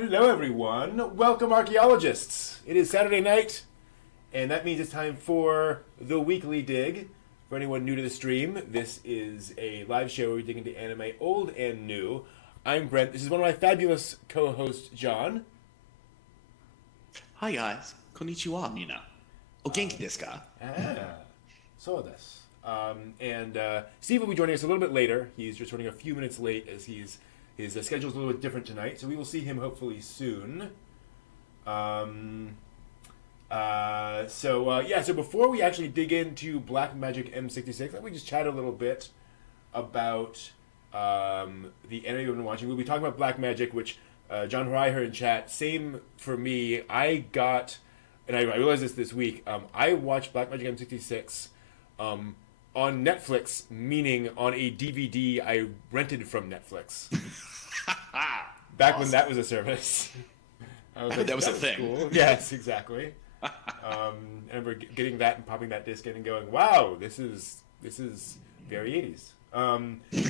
Hello, everyone. Welcome, archaeologists. It is Saturday night, and that means it's time for the Weekly Dig. For anyone new to the stream, this is a live show where we dig into anime old and new. I'm Brent. This is one of my fabulous co-hosts, John. Hi, guys. Konnichiwa, mina. O genki desu ka? So this. And Steve will be joining us a little bit later. He's just running a few minutes late as his schedule's a little bit different tonight, so we will see him hopefully soon. So before we actually dig into Black Magic M-66, let me just chat a little bit about the anime we've been watching. We'll be talking about Black Magic, which John Harai heard in chat. Same for me. I realized this week. I watched Black Magic M-66 on Netflix, meaning on a DVD I rented from Netflix. Back awesome. When that was a service. I was like, that was a thing. Cool. Yes, exactly. I remember getting that and popping that disc in and going, "Wow, this is very 80s."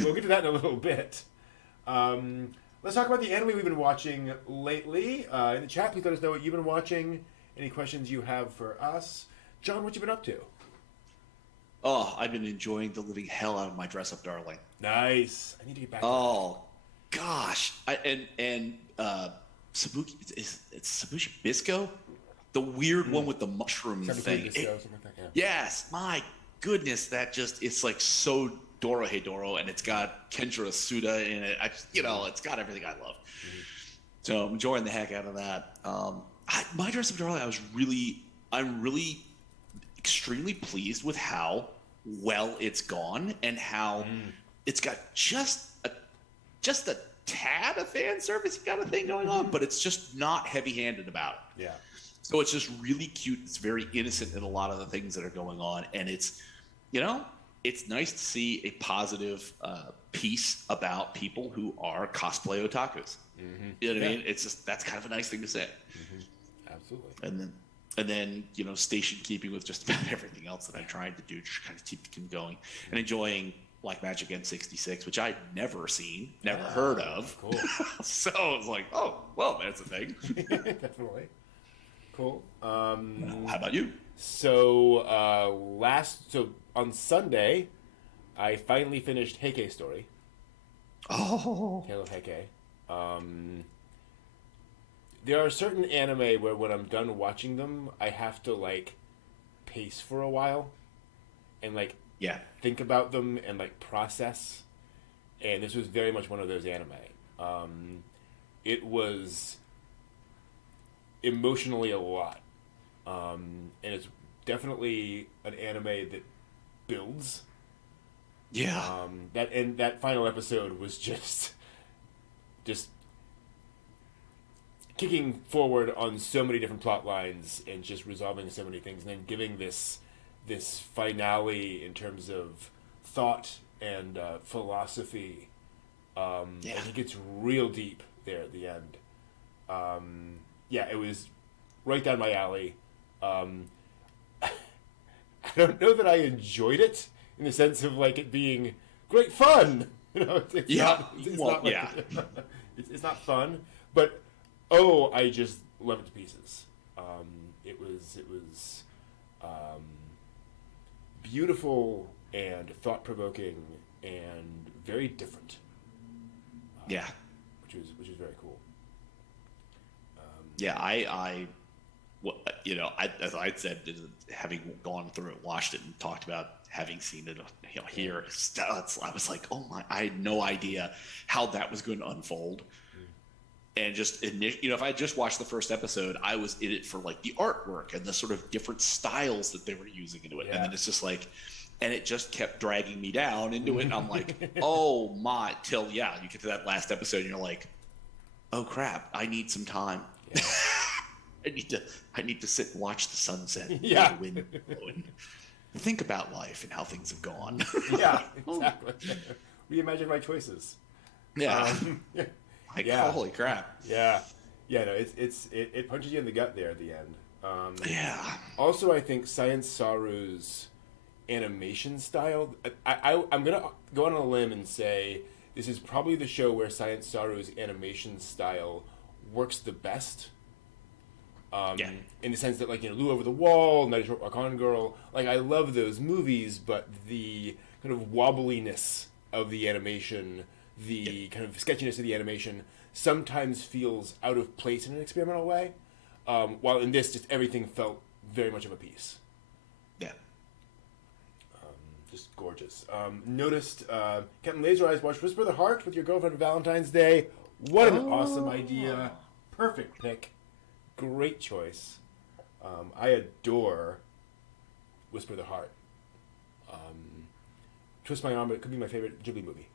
We'll get to that in a little bit. Let's talk about the anime we've been watching lately. In the chat, please let us know what you've been watching. Any questions you have for us, John? What you been up to? Oh, I've been enjoying the living hell out of my Dress Up Darling. Nice. I need to get back. Oh, gosh. Sabuki, it's Sabushi Bisco, the weird one with the mushroom thing. Bisco, something like that, yeah. Yes, my goodness, it's like so Dorohedoro, and it's got Kenjiro Suda in it. It's got everything I love. Mm-hmm. So I'm enjoying the heck out of that. My Dress Up Darling, I'm really extremely pleased with how well it's gone and how it's got just a tad of fan service kind of thing going on, but it's just not heavy-handed about it. Yeah. So it's just really cute. It's very innocent in a lot of the things that are going on, and it's nice to see a positive piece about people who are cosplay otakus. Mm-hmm. You know what I mean? It's just that's kind of a nice thing to say. Mm-hmm. Absolutely. And then station keeping with just about everything else that I'm trying to do, just kind of keep them going and enjoying Black Magic M-66, which I'd never seen, never heard of. Cool. So I was like, oh, well, that's a thing. Definitely. Cool. How about you? So on Sunday, I finally finished Heike Story. Oh. Tale of Heike. There are certain anime where when I'm done watching them, I have to pace for a while and think about them and process. And this was very much one of those anime. It was emotionally a lot. And it's definitely an anime that builds. Yeah. That final episode was just kicking forward on so many different plot lines and just resolving so many things, and then giving this finale in terms of thought and philosophy. It gets real deep there at the end. It was right down my alley. I don't know that I enjoyed it in the sense of it being great fun. It's not fun, but I just love it to pieces. It was beautiful and thought-provoking and very different. Which is very cool. As I said, having gone through it, watched it, and talked about having seen it, here, I was like, oh my! I had no idea how that was going to unfold. And if I had just watched the first episode, I was in it for the artwork and the sort of different styles that they were using into it. Yeah. And then it's just and it just kept dragging me down into it. And I'm like, oh my, till you get to that last episode and you're like, oh crap, I need some time. Yeah. I need to sit and watch the sunset and the wind blow and think about life and how things have gone. Yeah, exactly. Reimagine my choices. Yeah. Holy crap. Yeah. Yeah, no, it punches you in the gut there at the end. Also, I think Science Saru's animation style, I'm going to go on a limb and say this is probably the show where Science Saru's animation style works the best. Yeah. In the sense that, like, you know, Lou Over the Wall, Night of Archon Girl, like, I love those movies, but the kind of wobbliness of the animation, the kind of sketchiness of the animation sometimes feels out of place in an experimental way, while in this, just everything felt very much of a piece. Yeah. Just gorgeous. Noticed Captain Laser Eyes watched Whisper of the Heart with your girlfriend for Valentine's Day. What an awesome idea. Perfect pick. Great choice. I adore Whisper of the Heart. Twist My Arm, it could be my favorite Ghibli movie.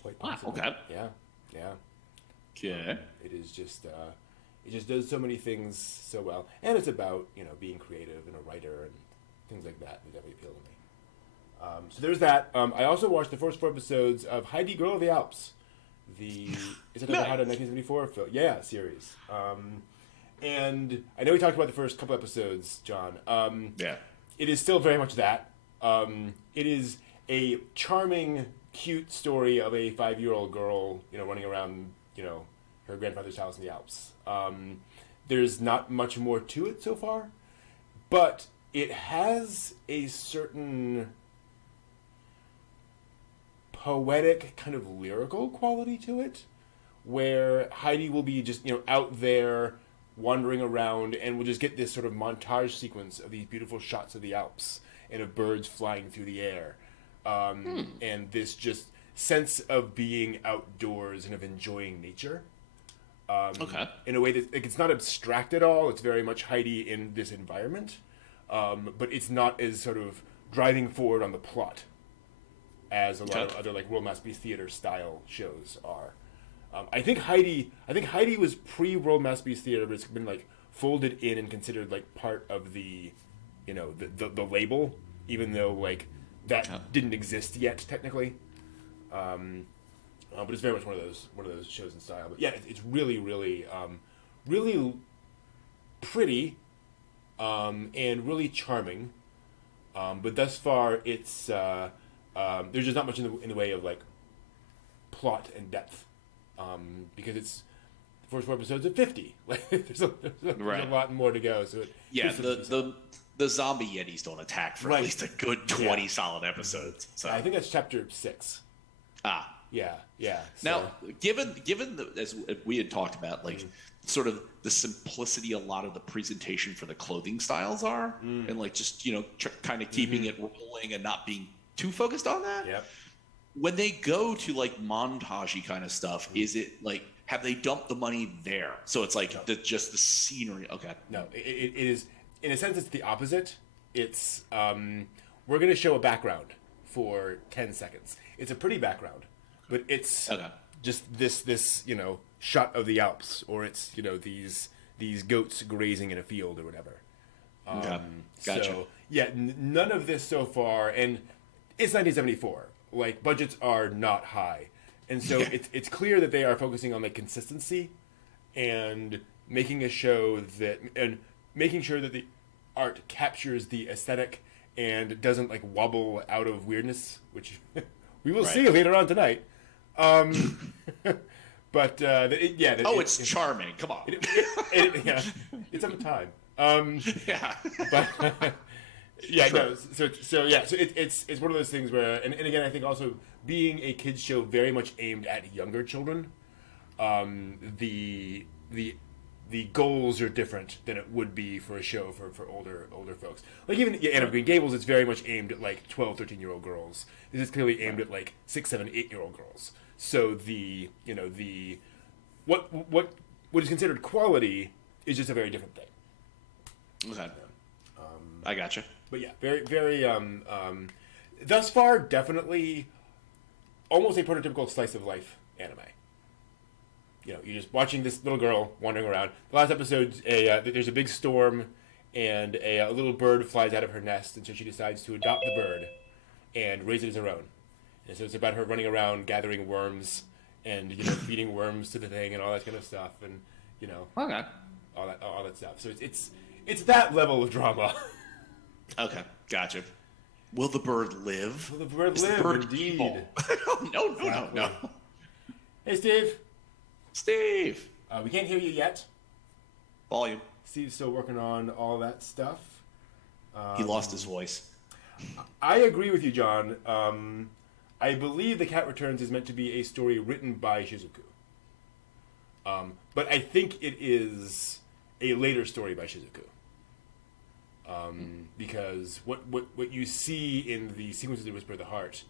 Quite possibly. Okay. Yeah. Okay. It is just, it just does so many things so well. And it's about, you know, being creative and a writer and things like that definitely appeal to me. So there's that. I also watched the first 4 episodes of Heidi, Girl of the Alps. Is it nice. 1974 film? Yeah, series. And I know we talked about the first couple episodes, John. Yeah. It is still very much that. It is a charming, cute story of a 5-year-old girl, you know, running around, you know, her grandfather's house in the Alps. There's not much more to it so far, but it has a certain poetic, kind of lyrical quality to it, where Heidi will be just, you know, out there wandering around, and we'll just get this sort of montage sequence of these beautiful shots of the Alps and of birds flying through the air, and this just sense of being outdoors and of enjoying nature. In a way that, like, it's not abstract at all. It's very much Heidi in this environment, but it's not as sort of driving forward on the plot as a lot of other, like, World Masterpiece Theater style shows are. I think Heidi was pre-World Masterpiece Theater, but it's been, like, folded in and considered, like, part of the, you know, the label, even though, like, that didn't exist yet technically. But it's very much one of those shows in style. But yeah, it's really, really, really pretty, and really charming. But thus far, it's there's just not much in the way of, like, plot and depth, because it's the first 4 episodes of 50. Like, there's a lot more to go. So the zombie yetis don't attack for at least a good 20 solid episodes. So I think that's chapter 6. Yeah. So. Now, given as we had talked about, like, sort of the simplicity a lot of the presentation for the clothing styles are, and, like, just, you know, kind of keeping it rolling and not being too focused on that. Yep. When they go to, like, montage-y kind of stuff, is it, like, have they dumped the money there? So it's like just the scenery. Okay. No, it is, in a sense, it's the opposite. It's we're going to show a background for 10 seconds. It's a pretty background, but it's just this, you know, shot of the Alps, or it's, you know, these goats grazing in a field or whatever. Gotcha. So yeah, none of this so far, and it's 1974. Like, budgets are not high, and so it's clear that they are focusing on, like, consistency and making a show and making sure that the art captures the aesthetic and doesn't, like, wobble out of weirdness, which we will see later on tonight. But it's charming. Come on. It's of a time. But yeah, sure. No. So it's one of those things where, and again, I think also being a kids show very much aimed at younger children, the goals are different than it would be for a show for older folks. Like, even Anne of Green Gables, it's very much aimed at, like, 12, 13-year-old girls. This is clearly aimed at, like, 6, 7, 8-year-old girls. So what is considered quality is just a very different thing. Okay. I gotcha. But yeah, very, very, thus far, definitely almost a prototypical slice of life anime. You know, you're just watching this little girl wandering around. The last episode, there's a big storm, and a little bird flies out of her nest, and so she decides to adopt the bird and raise it as her own. And so it's about her running around gathering worms and, you know, feeding worms to the thing and all that kind of stuff, and, you know, all that stuff. So it's that level of drama. Okay, gotcha. Will the bird live? Will the bird live? Indeed. No. Hey, Steve. Steve. We can't hear you yet. Volume. Steve's still working on all that stuff. He lost his voice. I agree with you, John. I believe The Cat Returns is meant to be a story written by Shizuku. But I think it is a later story by Shizuku. Because what you see in the sequences of Whisper of the Heart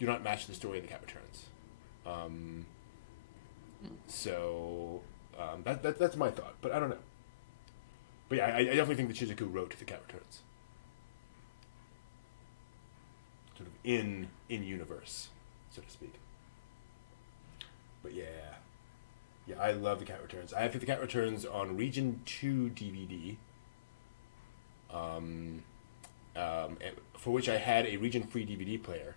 do not match the story of The Cat Returns. That's my thought, but I don't know. But yeah, I definitely think that Shizuku wrote The Cat Returns. Sort of in universe, so to speak. But yeah, I love The Cat Returns. I have The Cat Returns on Region 2 DVD, for which I had a region-free DVD player,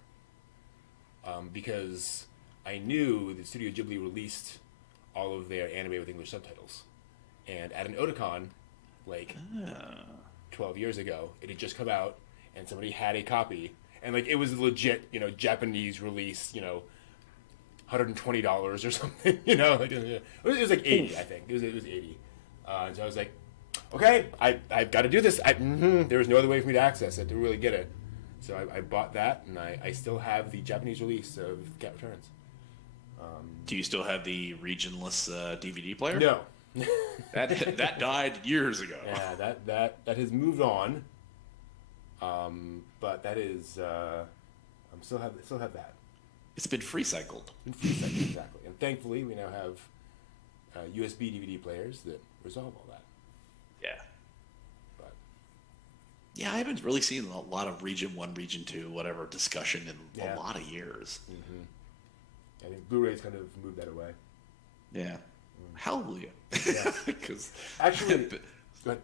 because I knew that Studio Ghibli released all of their anime with English subtitles, and at an Otakon, 12 years ago, it had just come out, and somebody had a copy. And it was legit, Japanese release, $120 or something, it was like 80, I think. It was 80. So I was like, okay, I've got to do this. There was no other way for me to access it, to really get it. So I bought that, and I still have the Japanese release of Cat Returns. Do you still have the regionless DVD player? No. that died years ago. Yeah, that has moved on. But that is, I'm still have that. It's been free cycled. Exactly. And thankfully, we now have USB DVD players that resolve all that. Yeah. But yeah, I haven't really seen a lot of Region 1, Region 2, whatever discussion in a lot of years. Mm-hmm. I think Blu-rays kind of moved that away. Yeah. Hallelujah. Yeah. Because actually, go ahead.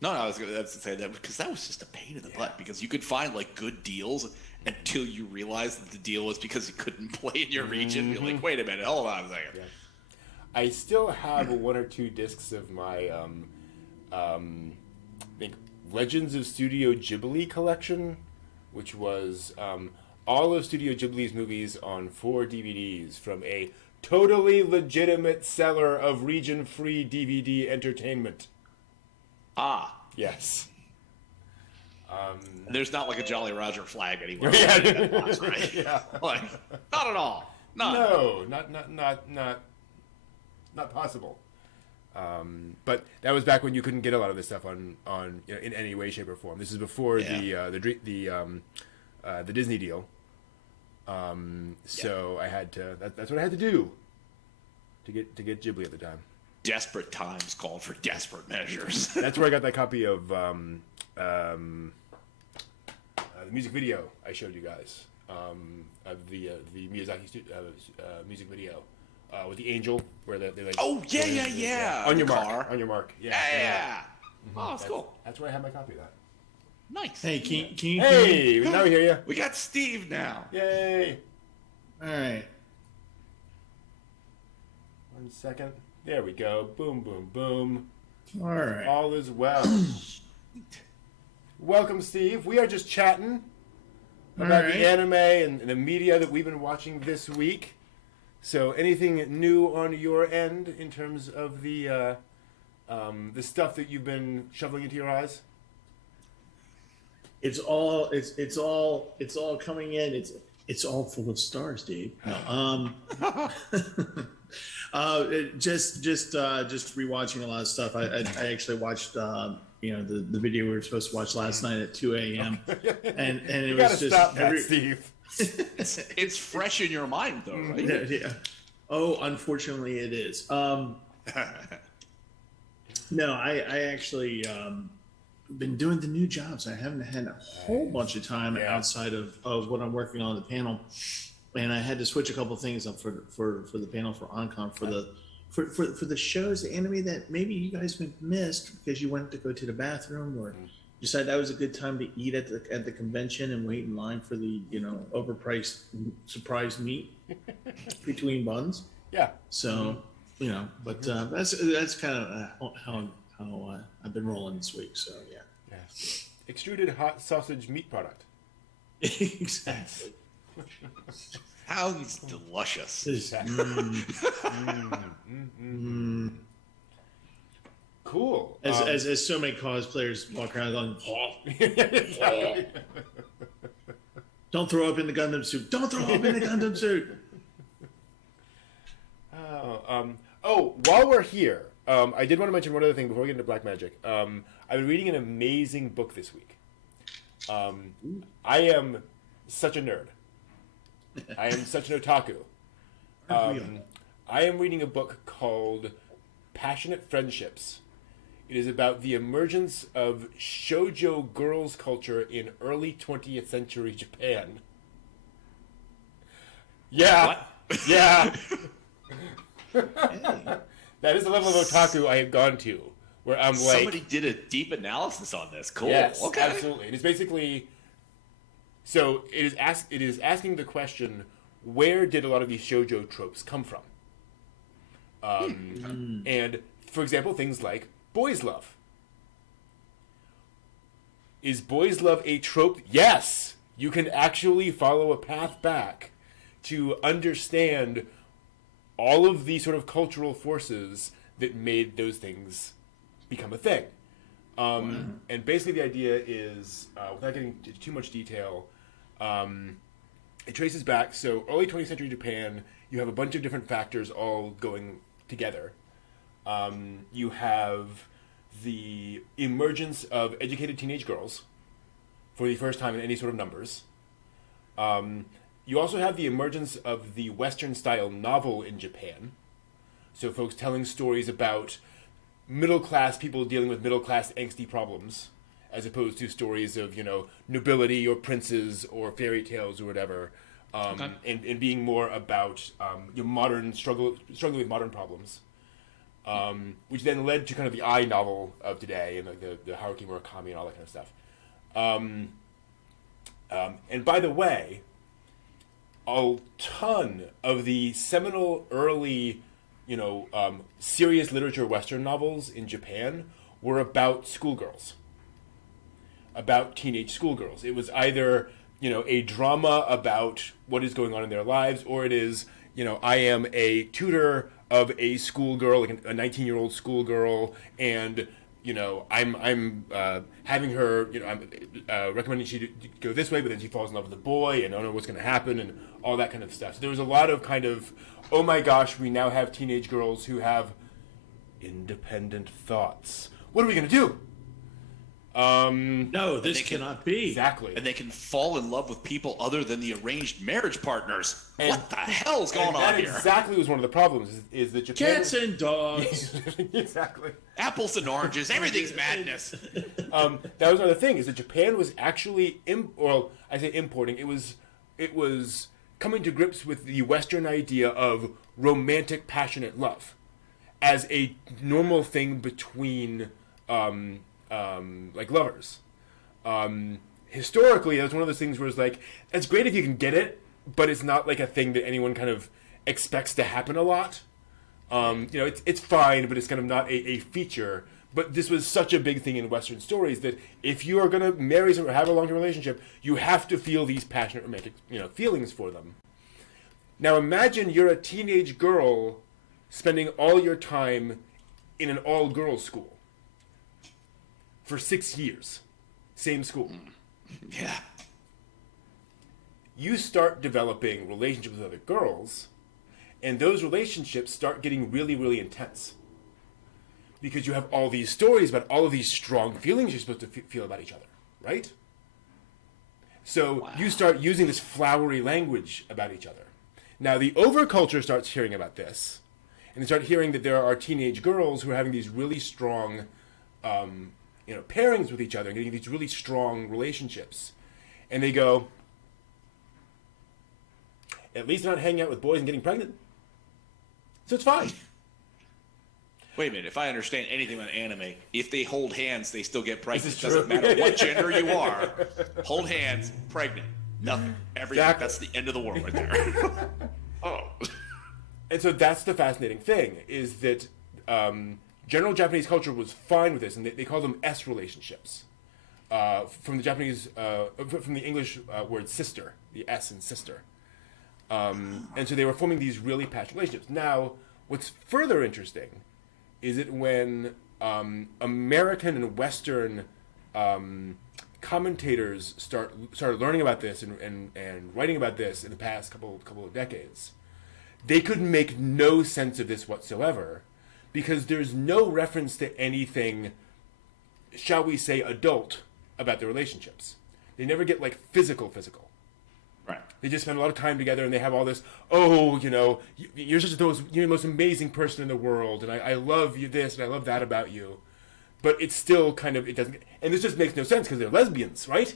No, I was going to say that because that was just a pain in the butt, because you could find good deals until you realized that the deal was because you couldn't play in your region. You're like, wait a minute, hold on a second. Yeah. I still have one or two discs of my I think Legends of Studio Ghibli collection, which was all of Studio Ghibli's movies on 4 DVDs from a totally legitimate seller of region-free DVD entertainment. Ah. Yes. There's not a Jolly Roger flag anywhere. Yeah. In that box, right? Yeah. Not at all. None. No, not possible. But that was back when you couldn't get a lot of this stuff on in any way, shape, or form. This is before the Disney deal. So I had to. That's what I had to do to get Ghibli at the time. Desperate times called for desperate measures. That's where I got that copy of the music video I showed you guys of the Miyazaki music video with the angel where they Oh yeah. On your car. mark. Yeah. Mm-hmm. Oh, that's cool. That's where I have my copy of that. Nice. Hey, can you? Hey, now we hear you. We got Steve now. Yay! All right. 1 second. There we go. Boom, boom, boom. All right. All is well. Welcome, Steve. We are just chatting about the anime and the media that we've been watching this week. So, anything new on your end in terms of the stuff that you've been shoveling into your eyes? It's all coming in. It's all full of stars, Dave. No, just rewatching a lot of stuff. I actually watched the video we were supposed to watch last night at 2 a.m. and it you was gotta just stop that, Steve. It's fresh in your mind though, right? Yeah. Oh, unfortunately, it is. No, I actually been doing the new jobs. I haven't had a whole bunch of time outside of what I'm working on the panel, and I had to switch a couple things up for the panel for Oncom for the shows, the anime that maybe you guys have missed because you went to go to the bathroom or decided that was a good time to eat at the convention and wait in line for the overpriced surprise meat between buns. Yeah. So but that's kind of how I've been rolling this week. So yeah. Extruded hot sausage meat product. Exactly. Sounds delicious. Cool. As so many cosplayers walk around going, oh. Don't throw up in the Gundam suit. Don't throw up in the Gundam suit. While we're here, I did want to mention one other thing before we get into Black Magic. I've been reading an amazing book this week. I am such a nerd. I am such an otaku. I am reading a book called Passionate Friendships. It is about the emergence of shoujo girls culture in early 20th century Japan. Yeah. What? Yeah. Hey. That is the level of otaku I have gone to, where I'm like... Somebody did a deep analysis on this. Cool. Yes, okay. absolutely. It is basically... So, it is asking the question, where did a lot of these shoujo tropes come from? And, for example, things like boys' love. Is boys' love a trope? Yes! You can actually follow a path back to understand all of the sort of cultural forces that made those things become a thing. And basically the idea is, without getting into too much detail, it traces back. So early 20th century Japan, you have a bunch of different factors all going together. You have the emergence of educated teenage girls for the first time in any sort of numbers. You also have the emergence of the Western-style novel in Japan. So folks telling stories about middle-class people dealing with middle-class angsty problems, as opposed to stories of, nobility or princes or fairy tales or whatever, and being more about modern struggling with modern problems, which then led to kind of the I novel of today and the Haruki Murakami and all that kind of stuff. And by the way, a ton of the seminal early, serious literature Western novels in Japan were about schoolgirls, about teenage schoolgirls. It was either, a drama about what is going on in their lives, or it is, I am a tutor of a schoolgirl, like a 19-year-old schoolgirl, and I'm having her, I'm recommending she go this way, but then she falls in love with a boy, and I don't know what's going to happen, and all that kind of stuff. So there was a lot of kind of, oh my gosh, we now have teenage girls who have independent thoughts. What are we going to do? No, this cannot be. Exactly. And they can fall in love with people other than the arranged marriage partners. What the hell's going on here? That exactly was one of the problems, is that Japan... Cats and dogs. Exactly. Apples and oranges. Everything's madness. That was another thing, is that Japan was actually, importing, it was coming to grips with the Western idea of romantic, passionate love as a normal thing between, lovers. Historically, that's one of those things where it's like, it's great if you can get it, but it's not like a thing that anyone kind of expects to happen a lot. It's fine, but it's kind of not a feature. But this was such a big thing in Western stories that if you are going to marry someone or have a long-term relationship, you have to feel these passionate romantic, feelings for them. Now imagine you're a teenage girl spending all your time in an all-girls school for 6 years. Same school. Yeah. You start developing relationships with other girls, and those relationships start getting really, really intense. Because you have all these stories about all of these strong feelings you're supposed to feel about each other, right? So you start using this flowery language about each other. Now the overculture starts hearing about this, and they start hearing that there are teenage girls who are having these really strong, pairings with each other, and getting these really strong relationships. And they go, at least they're not hanging out with boys and getting pregnant. So it's fine. Wait a minute. If I understand anything about anime, if they hold hands, they still get pregnant. This It is doesn't true. matter what gender you are. Hold hands, pregnant. Nothing. Everything. Exactly. That's the end of the world right there. Oh. And so that's the fascinating thing, is that general Japanese culture was fine with this, and they call them S relationships. From the Japanese, from the English word sister, the S in sister. And so they were forming these really passionate relationships. Now, what's further interesting is that when American and Western commentators started learning about this and writing about this in the past couple of decades, they could make no sense of this whatsoever, because there's no reference to anything, shall we say, adult about their relationships. They never get like physical. Right. They just spend a lot of time together, and they have all this, oh, you know, you're the most amazing person in the world, and I love you this, and I love that about you. But it's still kind of, it doesn't, and this just makes no sense because they're lesbians, right?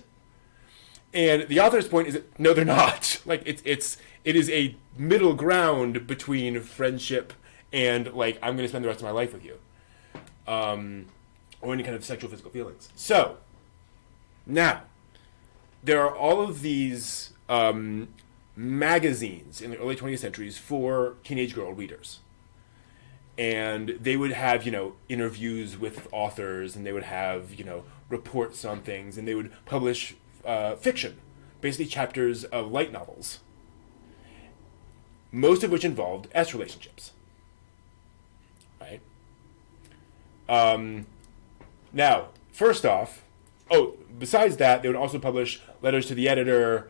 And the author's point is that, no, they're not. Like, it is a middle ground between friendship and, like, I'm going to spend the rest of my life with you. Or any kind of sexual, physical feelings. So, now, there are all of these magazines in the early 20th centuries for teenage girl readers. And they would have, you know, interviews with authors, and they would have, you know, reports on things, and they would publish fiction, basically chapters of light novels, most of which involved S relationships. Right? Now, first off, besides that, they would also publish letters to the editor,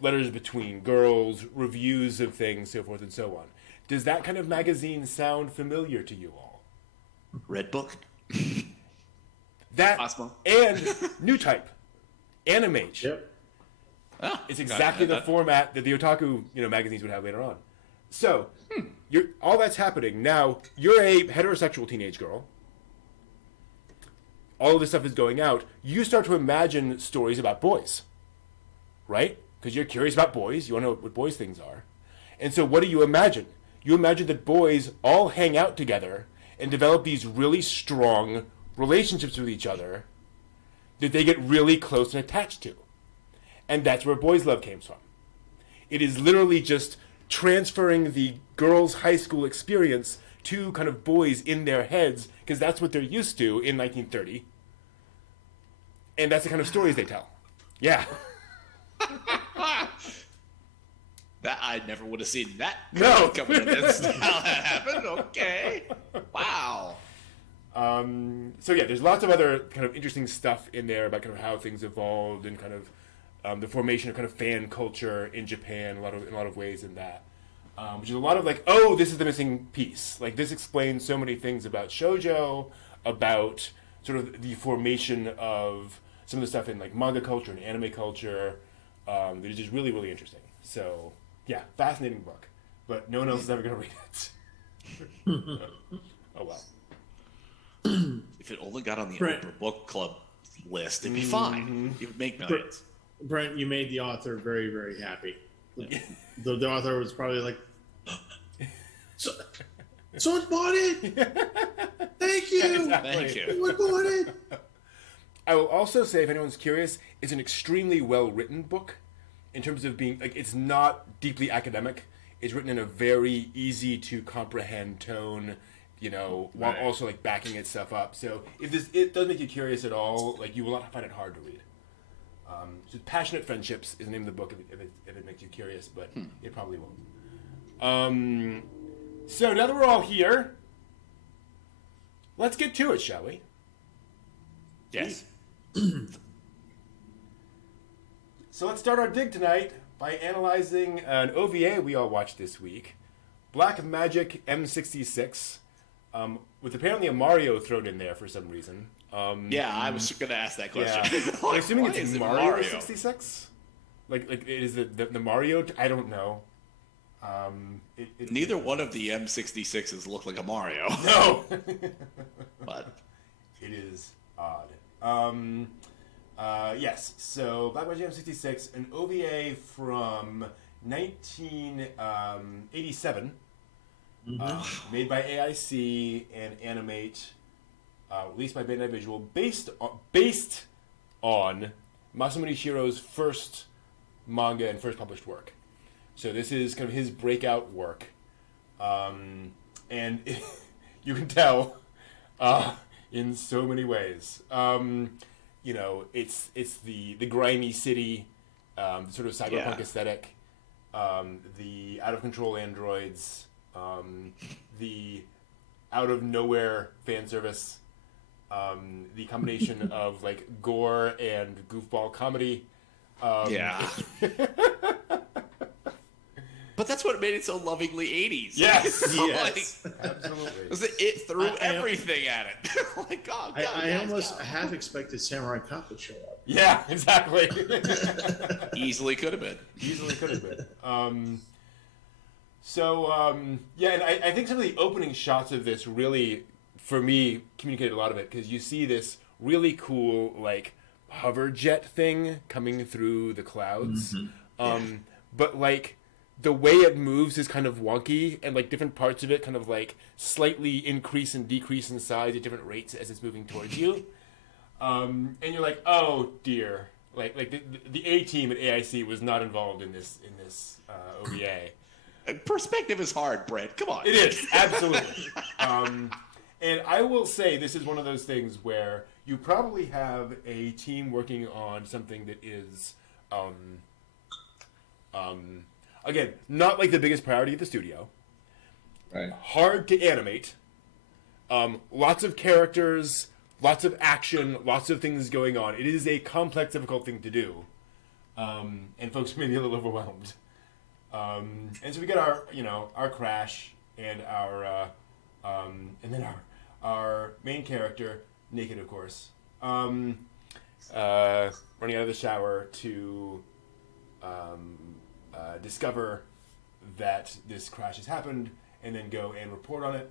letters between girls, reviews of things, so forth and so on. Does that kind of magazine sound familiar to you all? Red Book? That Possible. And New Type, Animage. Yep. Oh, It's exactly the format that the otaku, you know, magazines would have later on. So, all that's happening now. You're a heterosexual teenage girl. All of this stuff is going out. You start to imagine stories about boys, right? Because you're curious about boys. You want to know what boys' things are. And so, what do you imagine? You imagine that boys all hang out together and develop these really strong relationships with each other that they get really close and attached to. And that's where boys' love came from. It is literally just transferring the girls' high school experience to kind of boys in their heads, because that's what they're used to in 1930. And that's the kind of stories they tell. Yeah. That I never would have seen that No. coming in. That's how that happened. Okay. Wow. So yeah, there's lots of other kind of interesting stuff in there about kind of how things evolved and kind of the formation of kind of fan culture in Japan, in a lot of ways in that. Which is a lot of like, oh, this is the missing piece. Like, this explains so many things about shoujo, about sort of the formation of some of the stuff in like manga culture and anime culture. That is just really, really interesting. So yeah, fascinating book, but no one else is ever going to read it. Oh well. If it only got on the Right. Oprah Book Club list, it'd be fine. It would make millions. Brent, you made the author very, very happy. The author was probably like, someone bought it! Thank you! Exactly. Thank you. Someone bought it! I will also say, if anyone's curious, it's an extremely well-written book in terms of being, like, it's not deeply academic. It's written in a very easy-to-comprehend tone, you know, while Right. also, like, backing itself up. So if it does make you curious at all, like, you will not find it hard to read. So Passionate Friendships is the name of the book if it makes you curious, but it probably won't. So now that we're all here, let's get to it, shall we? Yes. So let's start our dig tonight by analyzing an OVA we all watched this week, Black Magic M-66, with apparently a Mario thrown in there for some reason. Yeah, I was going to ask that Yeah. question. I'm assuming Why it's is it Mario 66? Like it is the Mario? I don't know. Neither one of the M66s look like a Mario. No. But It is odd. Yes, so Black Magic M-66, an OVA from 1987, made by AIC and Animate, released by Bandai Visual, based on Masamune Shirow's first manga and first published work. So this is kind of his breakout work, and you can tell in so many ways. You know, it's the grimy city, sort of cyberpunk aesthetic. the out of control androids, the out of nowhere fan service, the combination of like gore and goofball comedy. Yeah. But that's what made it so lovingly 80s. Yes, So, yes, absolutely. It threw everything at it. Like, oh, God, I almost half expected Samurai Cop to show up. Yeah, exactly. Easily could have been. Easily could have been. Yeah, and I think some of the opening shots of this really, for me, communicated a lot of it, because you see this really cool, like, hover jet thing coming through the clouds. But, like, the way it moves is kind of wonky, and, like, different parts of it kind of, like, slightly increase and decrease in size at different rates as it's moving towards you. And you're like, oh, dear. Like the A team at AIC was not involved in this OVA. Perspective is hard, Brett. Come on. It is, absolutely. And I will say this is one of those things where you probably have a team working on something that is, again, not like the biggest priority at the studio. Right. Hard to animate. Lots of characters, lots of action, lots of things going on. It is a complex, difficult thing to do. And folks may be a little overwhelmed. And so we get our crash and then our main character, naked of course, running out of the shower to discover that this crash has happened, and then go and report on it.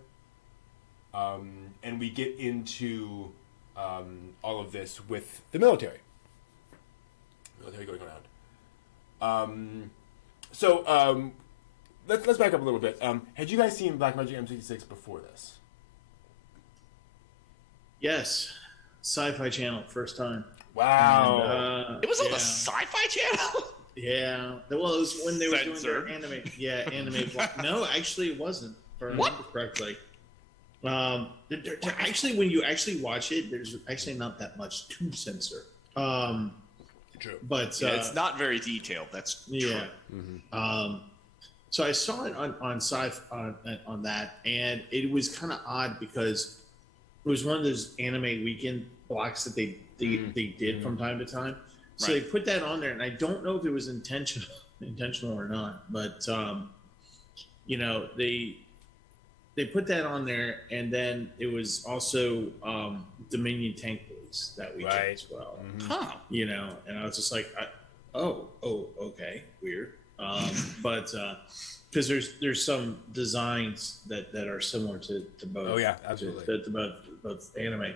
And we get into all of this with the military going around. Let's back up a little bit. Had you guys seen Black Magic M-66 before this? Yes, Sci-Fi Channel, first time. Wow. And, It was on the Sci-Fi Channel? Yeah, well, it was when they were Censored. doing their anime. Yeah, anime. No, actually, it wasn't. If I remember correctly. Actually, when you actually watch it, there's actually not that much to censor. True. But Yeah, it's not very detailed. That's true. yeah. So I saw it on on that, and it was kind of odd because it was one of those anime weekend blocks that they did from time to time. So they put that on there, and I don't know if it was intentional or not, but they put that on there, and then it was also Dominion Tank Police that weekend as well. Huh. And I was just like, okay, weird. But because there's some designs that are similar to both. Oh yeah, absolutely. To both anime.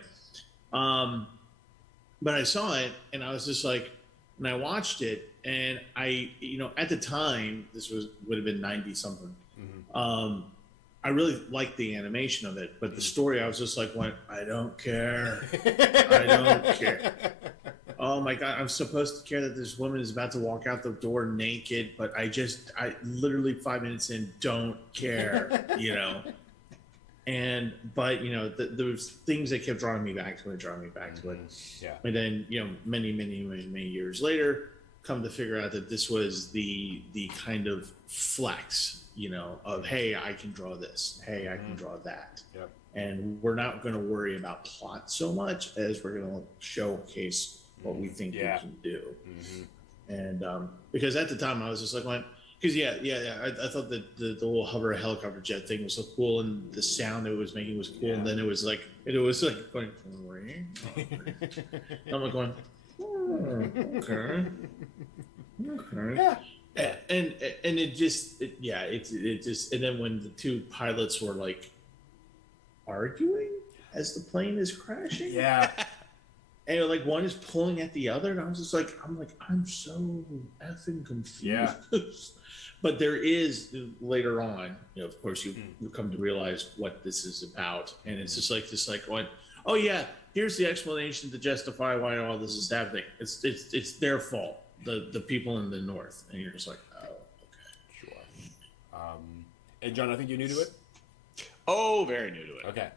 But I saw it, and I was just like, and I watched it, and I, at the time, this would have been 90 something. I really liked the animation of it, but the story, I was just like, I don't care. I don't care. Oh my God, I'm supposed to care that this woman is about to walk out the door naked, but I literally 5 minutes in don't care, But there's things that kept drawing me back to it. Yeah. And then, many years later, come to figure out that this was the kind of flex, of, hey, I can draw this. Hey, I can draw that. Yep. And we're not going to worry about plot so much as we're going to showcase what we think we can do. And because at the time I was just like, because I thought that the little hover helicopter jet thing was so cool, and the sound it was making was cool. And then it was like going, I'm like going, okay. Yeah. And it just and then when the two pilots were like arguing as the plane is crashing, and like one is pulling at the other, and I'm so effing confused. Yeah. But there is later on, of course, you come to realize what this is about, and it's just like going, oh yeah, here's the explanation to justify why all this is happening. It's their fault. The people in the North, and you're just like, oh, okay, sure. And John, I think you're new to it. Oh, very new to it. Okay.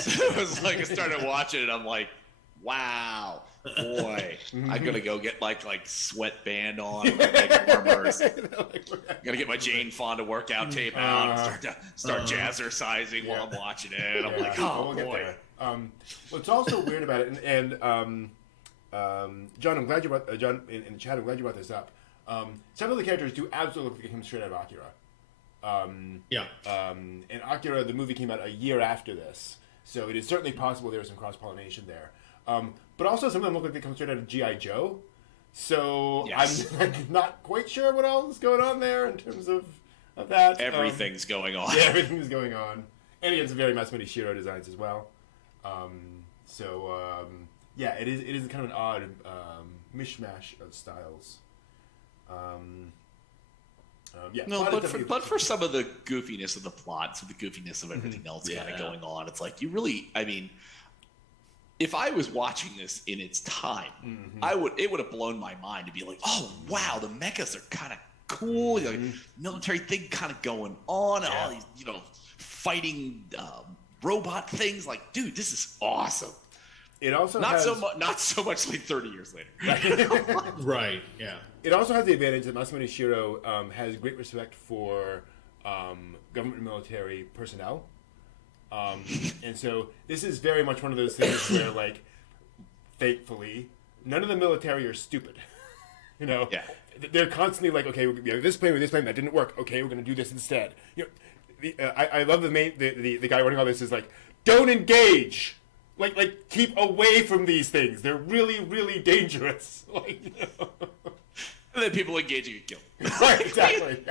So it was like I started watching it. I'm like, wow, boy, I'm gonna go get like sweatband on, like warmers. I'm gonna get my Jane Fonda workout tape out and start jazzercising while I'm watching it. I'm like, oh boy. What's also weird about it, and John, I'm glad you brought John in the chat. I'm glad you brought this up. Some of the characters do absolutely look like him straight out of Akira. And Akira, the movie came out a year after this, so it is certainly possible there was some cross-pollination there. But also some of them look like they come straight out of G.I. Joe. So yes. I'm not quite sure what else is going on there in terms of that. Everything's going on. Yeah, everything's going on. And he has very Masamune Shirow designs as well. Yeah, it is kind of an odd mishmash of styles. But for some of the goofiness of the plot, so the goofiness of everything else kind of going on, it's like you really, I mean, if I was watching this in its time, it would have blown my mind to be like, oh wow, the mechas are kind of cool, like military thing kind of going on, and all these fighting robot things. Like, dude, this is awesome. It also not so much like 30 years later. Right. Yeah. It also has the advantage that Masamune Shirow has great respect for government and military personnel. And so this is very much one of those things where, like, thankfully, none of the military are stupid. They're constantly like, okay, we have this plan with this plan that didn't work. Okay, we're going to do this instead. I love the guy running all this is like, don't engage. Like keep away from these things. They're really, really dangerous. And then people engaging and kill. Right, exactly.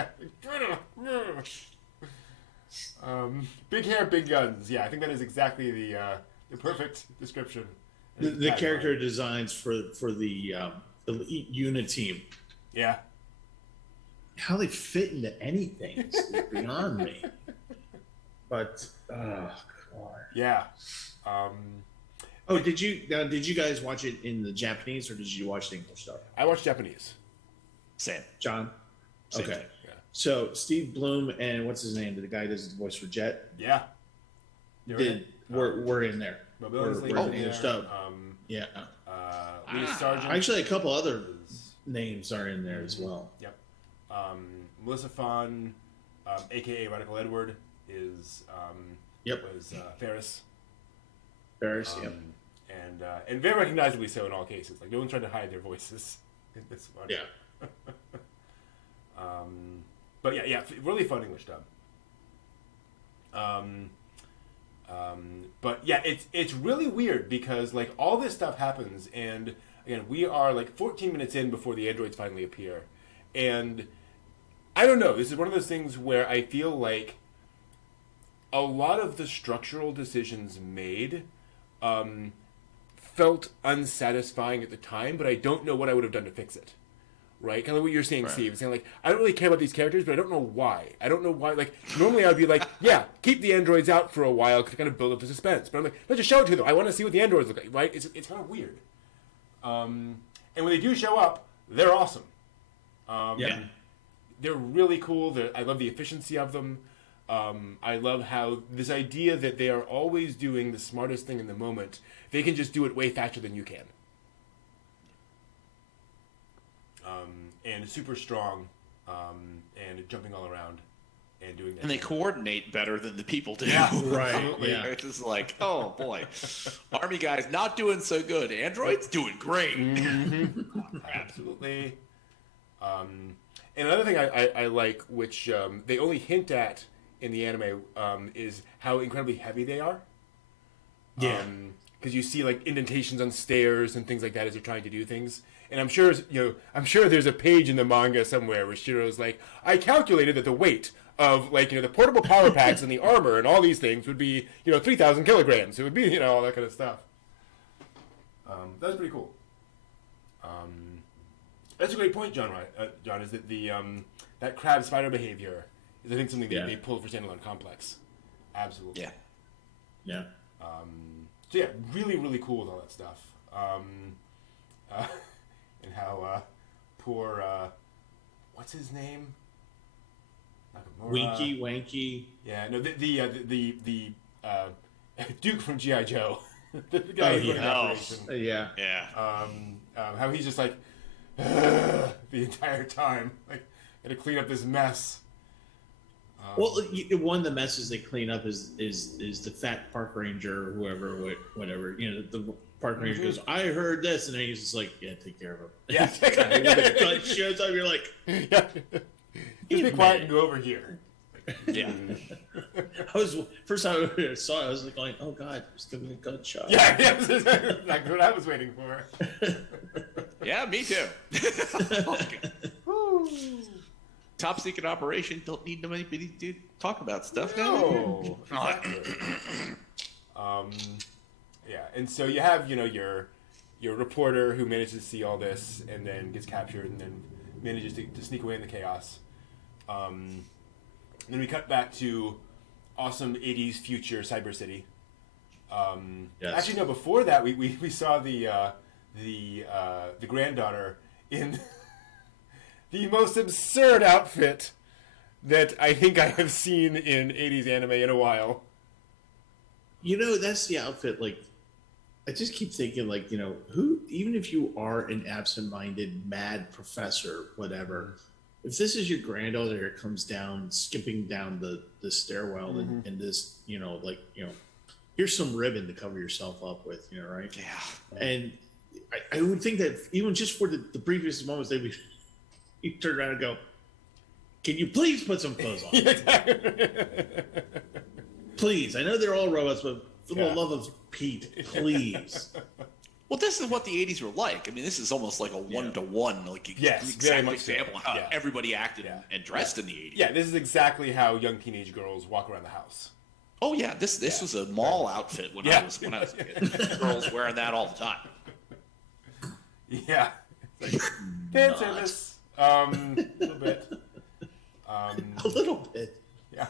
Big hair, big guns. Yeah, I think that is exactly the perfect description. The character designs for the elite unit team. Yeah. How they fit into anything is beyond me. But God. Yeah. Did you guys watch it in the Japanese or did you watch the English stuff? I watched Japanese. Same. John? Same okay. Thing. Yeah. So Steve Bloom and what's his name? The guy who does the voice for Jet? Yeah. We're in there. We're in the English stuff. Yeah. Lee Sargent. Actually, a couple other names are in there as well. Yep. Melissa Fon, a.k.a. Radical Edward, was Ferris. Ferris, yep. And very recognizably so in all cases. Like, no one's trying to hide their voices in this one. Yeah. But yeah, really fun English dub. But yeah, it's really weird because, like, all this stuff happens, and again, we are like 14 minutes in before the androids finally appear, and I don't know. This is one of those things where I feel like a lot of the structural decisions made felt unsatisfying at the time, but I don't know what I would have done to fix it. Right? Kind of what you're saying, right. Steve. It's saying, like, I don't really care about these characters, but I don't know why. Like, normally I would be like, yeah, keep the androids out for a while to kind of build up the suspense. But I'm like, let's just show it to them. I want to see what the androids look like, right? It's kind of weird. And when they do show up, they're awesome. They're really cool. I love the efficiency of them. I love how this idea that they are always doing the smartest thing in the moment, they can just do it way faster than you can. And super strong, and jumping all around, and doing that. And they coordinate better than the people do. Yeah, right. Yeah. It's just like, oh boy, Army guys not doing so good. Androids doing great. Mm-hmm. Absolutely. And another thing I like, which they only hint at in the anime, is how incredibly heavy they are. Yeah. Because you see, like, indentations on stairs and things like that as they're trying to do things. And I'm sure there's a page in the manga somewhere where Shiro's like, I calculated that the weight of, like, the portable power packs and the armor and all these things would be, 3,000 kilograms. It would be, all that kind of stuff. That's pretty cool. That's a great point, John. John, is that that crab spider behavior is, I think, something that they pulled for Standalone Complex. Absolutely. Yeah. Yeah. So yeah, really, really cool with all that stuff. And how poor what's his name? Nakamura. Wanky. Yeah, no, the Duke from G.I. Joe the guy who's running the yeah. operation. Yeah. How he's just like the entire time, like, gotta clean up this mess. Well, one of the messes they clean up is the fat park ranger or whoever, whatever. You know, the park ranger goes, "I heard this," and then he's just like, "Yeah, take care of him." Yeah. When the gun shows up, you're like, Yeah. Just be quiet and go over here. Yeah. First time I saw it, I was like going, "Oh God, there's gonna be a gunshot." Yeah, that's exactly what I was waiting for. Yeah, me too. Top secret operation. Don't need anybody to talk about stuff now. No. Exactly. Yeah, and so you have, your reporter who manages to see all this and then gets captured and then manages to sneak away in the chaos. Then we cut back to awesome 80s future Cyber City. Yes. Actually, no, before that, we saw the granddaughter in the most absurd outfit that I think I have seen in 80s anime in a while. That's the outfit, like, I just keep thinking, like, who, even if you are an absent-minded, mad professor, whatever, if this is your granddaughter that comes down, skipping down the stairwell and this, here's some ribbon to cover yourself up with, right? Yeah. And I would think that even just for the previous moments, they would you turn around and go, "Can you please put some clothes on?" Please. I know they're all robots, but for the love of Pete, please. Well, this is what the 80s were like. I mean, this is almost like a one-to-one, like Yes, very much so. example of how Yeah. everybody acted and dressed in the 80s. Yeah, this is exactly how young teenage girls walk around the house. Oh yeah, this was a mall outfit when I was a kid. Girls wearing that all the time. Yeah. Like, fan service. A little bit. A little bit. Yeah.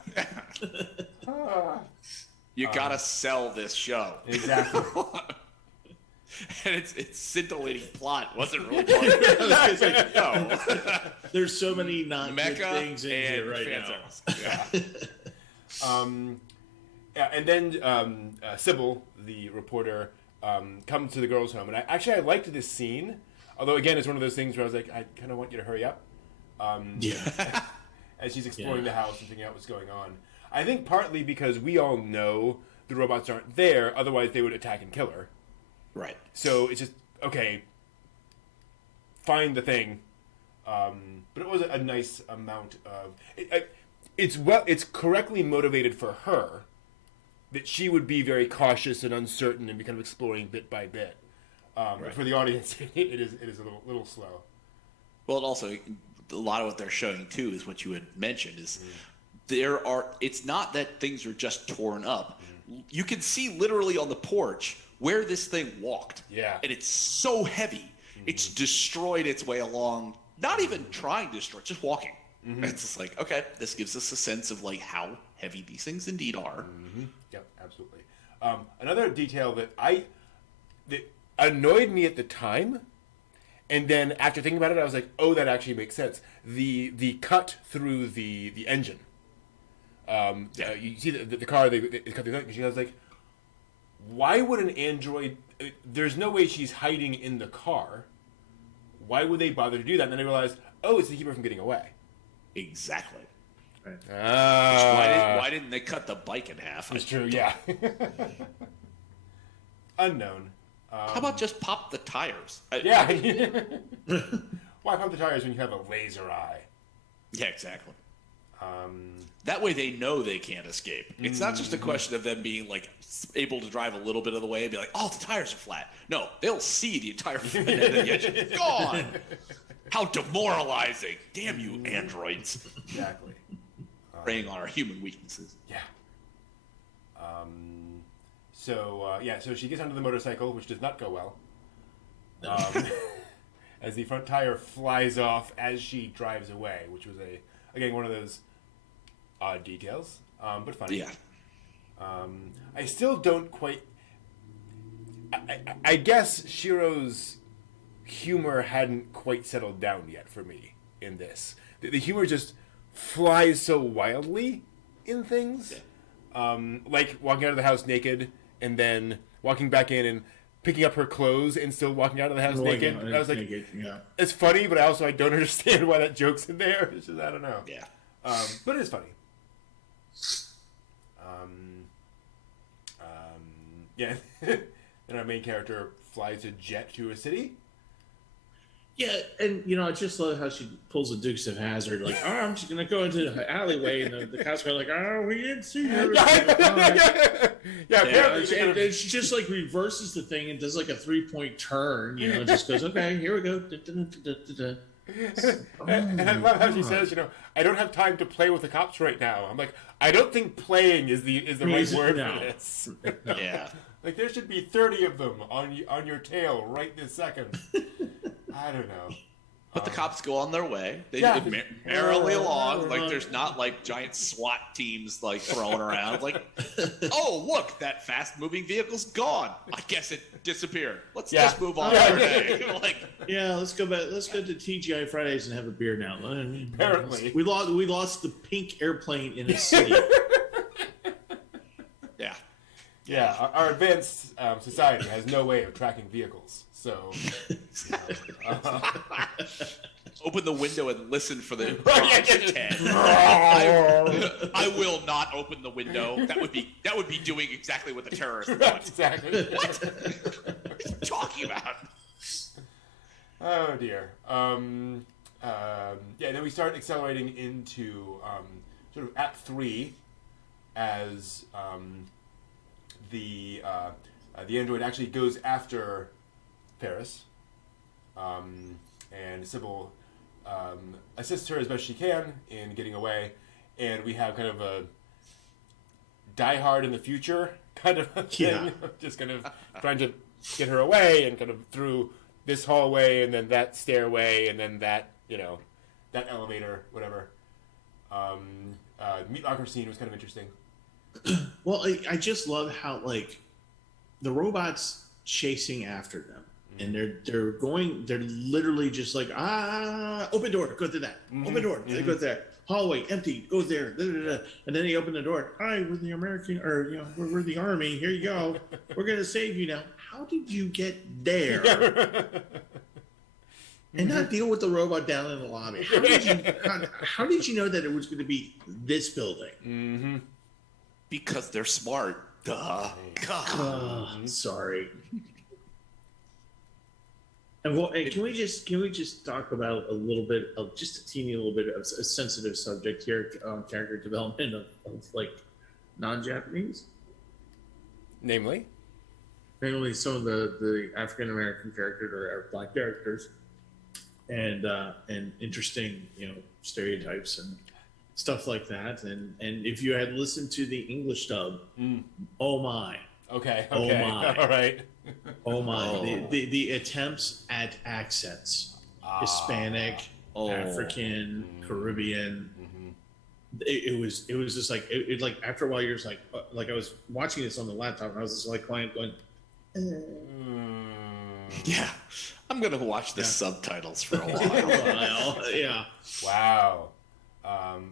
You gotta sell this show. Exactly. And it's scintillating plot wasn't really part of it. No. There's so many not good Mecha things in and here right fan now. service. Yeah. And then Sybil, the reporter, comes to the girls' home, and I liked this scene. Although again, it's one of those things where I was like, I kind of want you to hurry up. As she's exploring the house and figuring out what's going on. I think partly because we all know the robots aren't there, otherwise they would attack and kill her. Right. So it's just, okay, find the thing. But it was a nice amount of... It's correctly motivated for her that she would be very cautious and uncertain and be kind of exploring bit by bit. But for the audience, it is a little slow. Well, and also, a lot of what they're showing, too, is what you had mentioned, is it's not that things are just torn up. You can see literally on the porch where this thing walked. Yeah. And it's so heavy. It's destroyed its way along, not even trying to destroy, just walking. It's just like, okay, this gives us a sense of like how heavy these things indeed are. Yep, absolutely. Another detail that annoyed me at the time, and then after thinking about it, I was like, oh, that actually makes sense. The cut through the engine. You see the car, they cut through the engine. I was like, why would an android... There's no way she's hiding in the car. Why would they bother to do that? And then I realized, oh, it's to keep her from getting away. Exactly. Right. Why didn't they cut the bike in half? It's true, yeah. Unknown. How about just pop the tires? Yeah. Why pump the tires when you have a laser eye? Yeah, exactly. That way they know they can't escape. It's not just a question of them being like able to drive a little bit of the way and be like, oh, the tires are flat. No, they'll see the entire front end of the engine. Gone. How demoralizing. Damn you, androids. Exactly. Preying on our human weaknesses. Yeah. So she gets onto the motorcycle, which does not go well. As the front tire flies off as she drives away, which was again one of those odd details, but funny. Yeah. I still don't quite. I guess Shiro's humor hadn't quite settled down yet for me in this. The humor just flies so wildly in things, like walking out of the house naked and then walking back in and picking up her clothes and still walking out of the house naked. And I was like, naked, yeah. It's funny, but I don't understand why that joke's in there. It's just, I don't know. Yeah. But it is funny. Yeah. And our main character flies a jet to a city. Yeah, and I just love how she pulls a Dukes of Hazzard, like, oh, I'm just gonna go into the alleyway, and the cops go like, oh, we didn't see her. And she just like reverses the thing and does like a 3-point turn, just goes, okay, here we go. And I love how she says, I don't have time to play with the cops right now. I'm like, I don't think playing is the right word for this. Yeah. Like, there should be 30 of them on your tail right this second. I don't know. But the cops go on their way. They merrily along. Like, there's not like giant SWAT teams like thrown around. Like, oh, look, that fast-moving vehicle's gone. I guess it disappeared. Let's just move on our day. Let's go back. Let's go to TGI Fridays and have a beer now. Apparently, we lost the pink airplane in a city. Yeah. Yeah, our advanced society has no way of tracking vehicles. So, open the window and listen for the I will not open the window. That would be doing exactly what the terrorists want. Exactly. What are you talking about? Oh dear. Then we start accelerating into sort of Act 3 as the android actually goes after Paris, and Sybil assists her as best she can in getting away, and we have kind of a Die Hard in the future kind of thing, just kind of trying to get her away, and kind of through this hallway, and then that stairway, and then that that elevator, whatever. Meat locker scene was kind of interesting. Well, I just love how like the robots chasing after them. And they're literally just like, open door, go through that. Open door, they go there. Hallway, empty, go there. And then they open the door. Hi, we're the American, we're the Army. Here you go. We're going to save you now. How did you get there? And not deal with the robot down in the lobby? How did you know that it was going to be this building? Mm-hmm. Because they're smart. Duh. Sorry. And can we just talk about a little bit of just a teeny little bit of a sensitive subject here, character development of like non-Japanese, namely some of the African American characters or Black characters, and interesting stereotypes and stuff like that. And if you had listened to the English dub, oh my. Okay. Oh my. All right. Oh my! The attempts at accents, Hispanic, African, Caribbean. Mm-hmm. It was just like it like after a while you're just like I was watching this on the laptop and I was just like going. Yeah, I'm gonna watch the subtitles for a while. Yeah. Wow.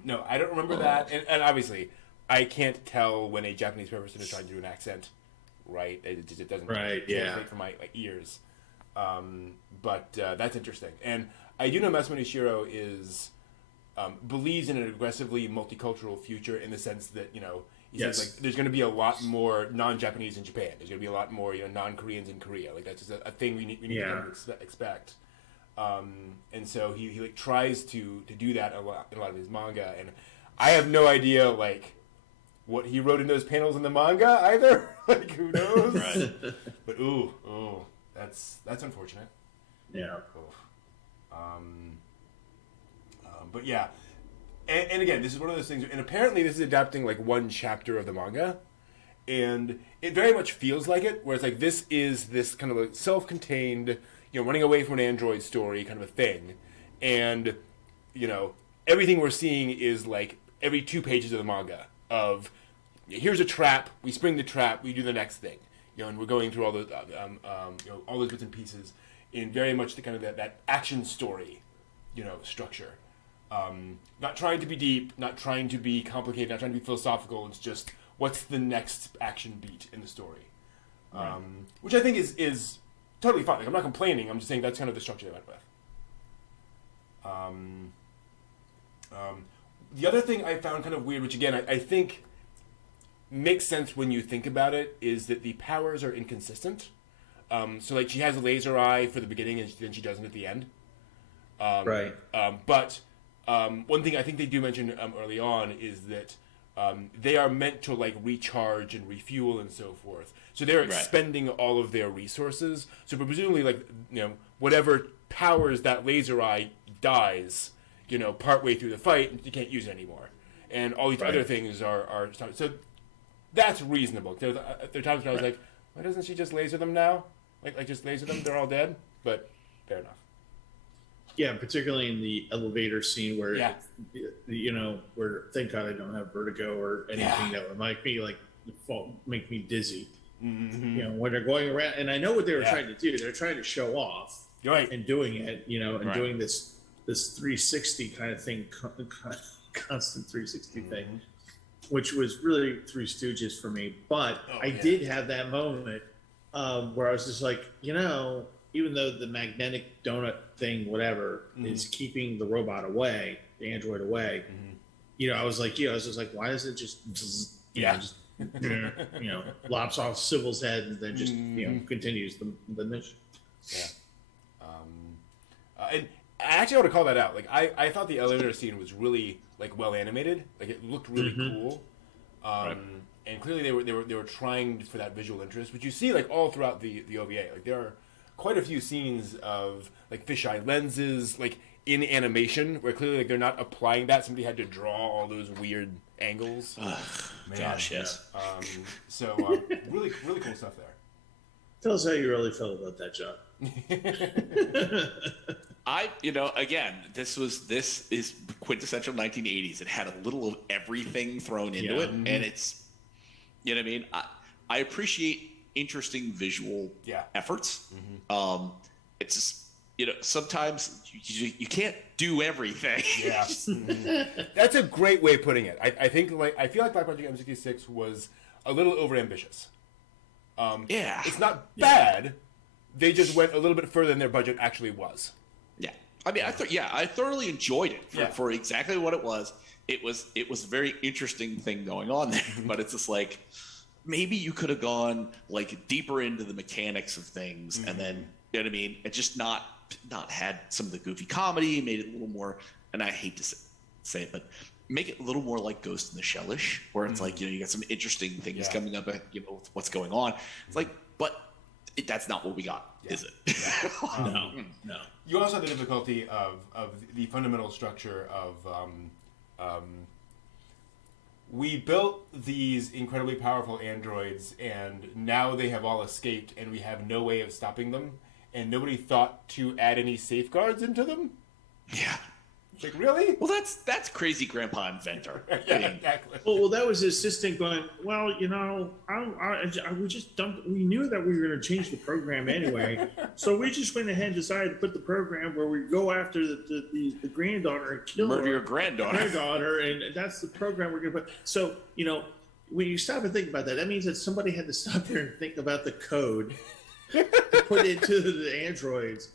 No, I don't remember that, and obviously I can't tell when a Japanese person is trying to do an accent. Right, it doesn't translate for my ears, but that's interesting. And I do know Masamune Shirow is believes in an aggressively multicultural future in the sense that he says like there's going to be a lot more non-Japanese in Japan. There's going to be a lot more non-Koreans in Korea. Like that's just a thing we need to expect. And so he like tries to do that in a lot of his manga, and I have no idea like what he wrote in those panels in the manga either. Like who knows? Right. But that's unfortunate. Yeah. But yeah, and again, this is one of those things. And apparently, this is adapting like one chapter of the manga, and it very much feels like it. Where it's like this is this kind of like self-contained, running away from an android story kind of a thing, and everything we're seeing is like every 2 pages of the manga. Of here's a trap, we spring the trap, we do the next thing, and we're going through all those all those bits and pieces in very much the kind of that action story, structure. Not trying to be deep, not trying to be complicated, not trying to be philosophical. It's just what's the next action beat in the story. which I think is totally fine. Like, I'm not complaining. I'm just saying that's kind of the structure they went with. The other thing I found kind of weird, which again I think makes sense when you think about it, is that the powers are inconsistent. So like she has a laser eye for the beginning, and then she doesn't at the end. Right. But one thing I think they do mention early on is that they are meant to like recharge and refuel and so forth. So they're expending all of their resources. So presumably, like, you know, whatever powers that laser eye dies, you know, partway through the fight, you can't use it anymore. And all these other things are so that's reasonable. There are times when I was like, why doesn't she just laser them now? Like just laser them, they're all dead. But fair enough. Yeah, particularly in the elevator scene where, you know, where thank God I don't have vertigo or anything that would make me dizzy. Mm-hmm. You know, when they're going around, and I know what they were trying to do. They're trying to show off and doing it, you know, and doing this 360 kind of thing, constant 360 thing, which was really Three Stooges for me. But I did have that moment where I was just like, you know, even though the magnetic donut thing, whatever, is keeping the robot away, the android away, you know, I was just like, why does it just, you know, lops off Sybil's head and then just, you know, continues the mission. Yeah. And I actually want to call that out. Like, I thought the elevator scene was really like well animated. Like, it looked really cool. And clearly they were trying for that visual interest, which you see like all throughout the OVA. Like, there are quite a few scenes of like fisheye lenses, like in animation, where clearly like they're not applying that. Somebody had to draw all those weird angles. Gosh, yes. So really cool stuff there. Tell us how you really felt about that, John. You know, again, this is quintessential 1980s. It had a little of everything thrown into it, and it's, you know what I mean? I appreciate interesting visual efforts. It's just, you know, sometimes you can't do everything. Yeah. That's a great way of putting it. I think I feel like Black Magic M-66 was a little overambitious. It's not bad. They just went a little bit further than their budget actually was. Yeah. I mean, I thoroughly enjoyed it for exactly what it was. It was a very interesting thing going on there, but it's just like, maybe you could have gone like deeper into the mechanics of things, and then, you know what I mean, and just not had some of the goofy comedy, made it a little more, and I hate to say it, but make it a little more like Ghost in the Shell-ish, where it's like, you know, you got some interesting things coming up, you know, with what's going on. It's like, but that's not what we got, is it? No. You also have the difficulty of the fundamental structure of we built these incredibly powerful androids, and now they have all escaped, and we have no way of stopping them, and nobody thought to add any safeguards into them? Yeah. Like, really? Well, that's crazy grandpa inventor. Exactly. Well, that was his assistant going, well, you know, we just dumped, we knew that we were going to change the program anyway, so we just went ahead and decided to put the program where we go after the granddaughter and kill murder your granddaughter, and that's the program we're going to put. So, you know, when you stop and think about that, that means that somebody had to stop there and think about the code to put into the androids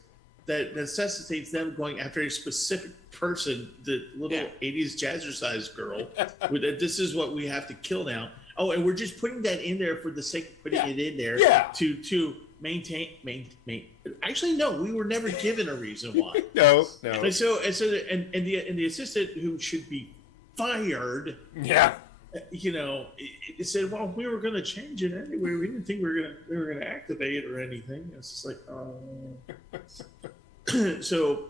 that necessitates them going after a specific person, the little 80s jazzercise girl. This is what we have to kill now. Oh, and we're just putting that in there for the sake of putting it in there to maintain. Actually, no, we were never given a reason why. No. And so the assistant, who should be fired. Yeah. You know, it said, well, we were going to change it anyway. We didn't think we were going to activate it or anything. It's just like, So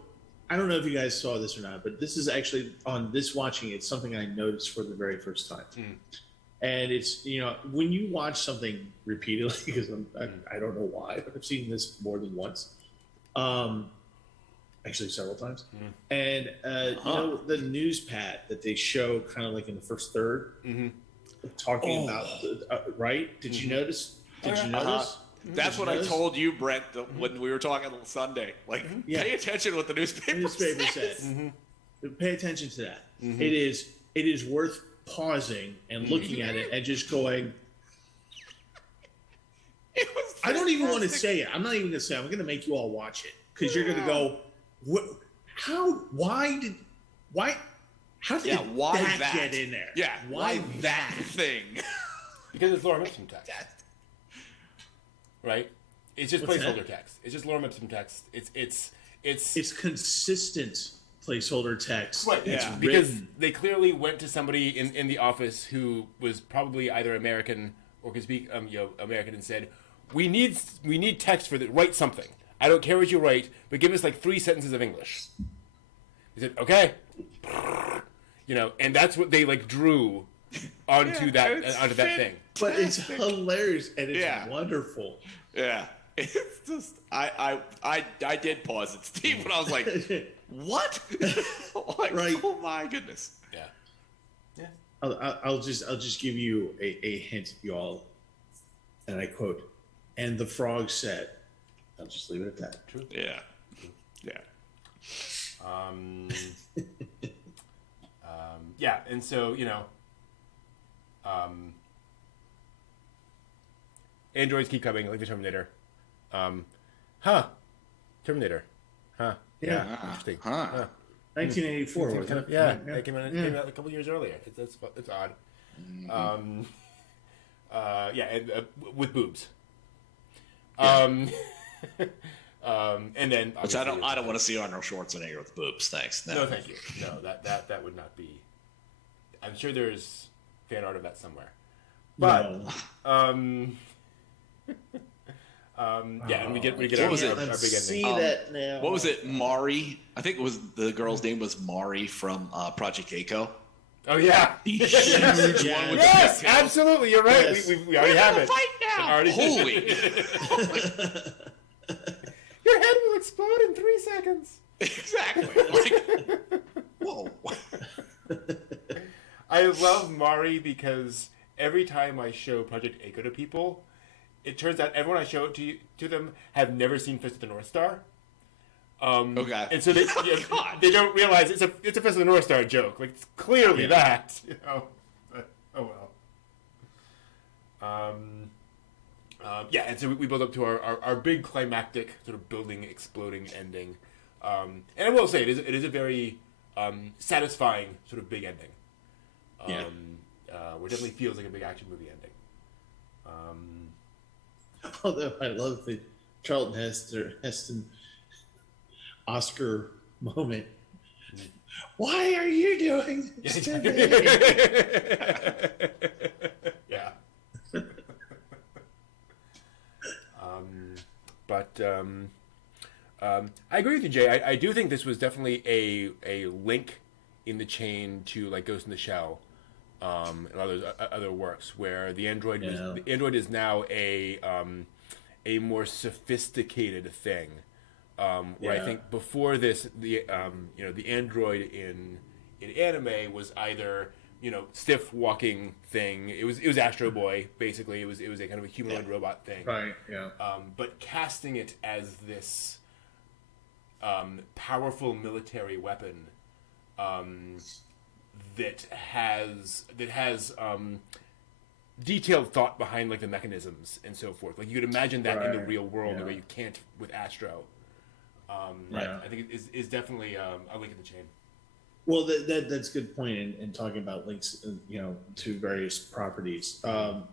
I don't know if you guys saw this or not, but this is actually on this watching. It's something I noticed for the very first time. And it's, you know, when you watch something repeatedly, because I don't know why, but I've seen this more than once. Actually, several times. And, you know, the news pat that they show kind of like in the first third, talking about, right? Did you notice? Did you notice? That's what I told you, Brent, when we were talking on Sunday. Like, pay attention to what the newspaper says. Pay attention to that. It is worth pausing and looking at it and just going. It was I don't even want to say it. I'm not even going to say it. I'm going to make you all watch it because you're going to go, how did that get in there? Yeah, why that thing? Because it's lorem ipsum text. Right? It's just placeholder text. It's just lorem ipsum text. It's consistent placeholder text. Right, yeah. Because they clearly went to somebody in the office who was probably either American or could speak American and said, we need text for this. Write something. I don't care what you write, but give us like 3 sentences of English. He said, okay. And that's what they like drew onto that thing. But it's hilarious and it's wonderful. Yeah. It's just I did pause it, Steve, when I was like, what? Right. Oh my goodness. Yeah. I'll just give you a hint, y'all. And I quote, and the frog said, I'll just leave it at that. True. Yeah. Yeah, and so, androids keep coming, like the Terminator. Terminator. Yeah. Interesting. 1984. It Wasn't it? It came out a couple years earlier. It's odd. And with boobs. And then which I don't want to see Arnold Schwarzenegger with boobs. Thanks. No, thank you. No, that would not be. I'm sure there's fan art of that somewhere. But and we get what was our it? big ending. See that now. What was it? Mari. I think it was the girl's name was Mari from Project Echo. Oh yeah. Yes, absolutely. You're right. Yes. We already have it. Fight now. Holy. Your head will explode in 3 seconds. Exactly. Like, whoa. I love Mari because every time I show Project Echo to people, it turns out everyone I show it to them have never seen Fist of the North Star. Okay. And so they don't realize it's a Fist of the North Star joke. Like it's clearly that. But, oh well. And so we build up to our big climactic sort of building exploding ending. And I will say it is a very satisfying sort of big ending. Where it definitely feels like a big action movie ending. Although I love the Charlton Heston Oscar moment. Why are you doing this to me? Yeah. I agree with you, Jay. I do think this was definitely a link in the chain to like Ghost in the Shell, and other works where the android is now a more sophisticated thing. Where I think before this, the android in anime was either stiff walking thing. It was Astro Boy basically. It was a kind of a humanoid robot thing. Right. Yeah. But casting it as this powerful military weapon that has detailed thought behind like the mechanisms and so forth. Like you could imagine that in the real world the way you can't with Astro. I think it is definitely a link in the chain. Well, that's a good point in talking about links, to various properties.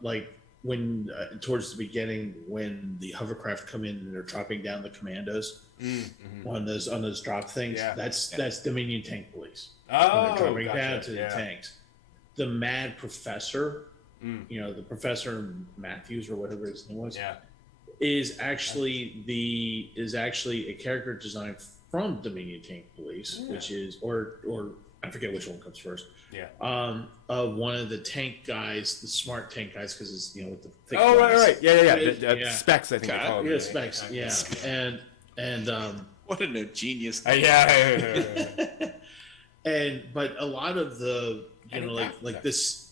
Like when towards the beginning, when the hovercraft come in and they're dropping down the commandos on those drop things, that's Dominion Tank Police. Oh, when they're dropping down to the tanks. The Mad Professor, the Professor Matthews or whatever his name was, is actually a character design from Dominion Tank Police, which is or I forget which one comes first. One of the tank guys, the smart tank guys, because it's with the thick glass. Specs, I think they call them. Yeah, Specs. Yeah, and what a genius. but a lot of the like this,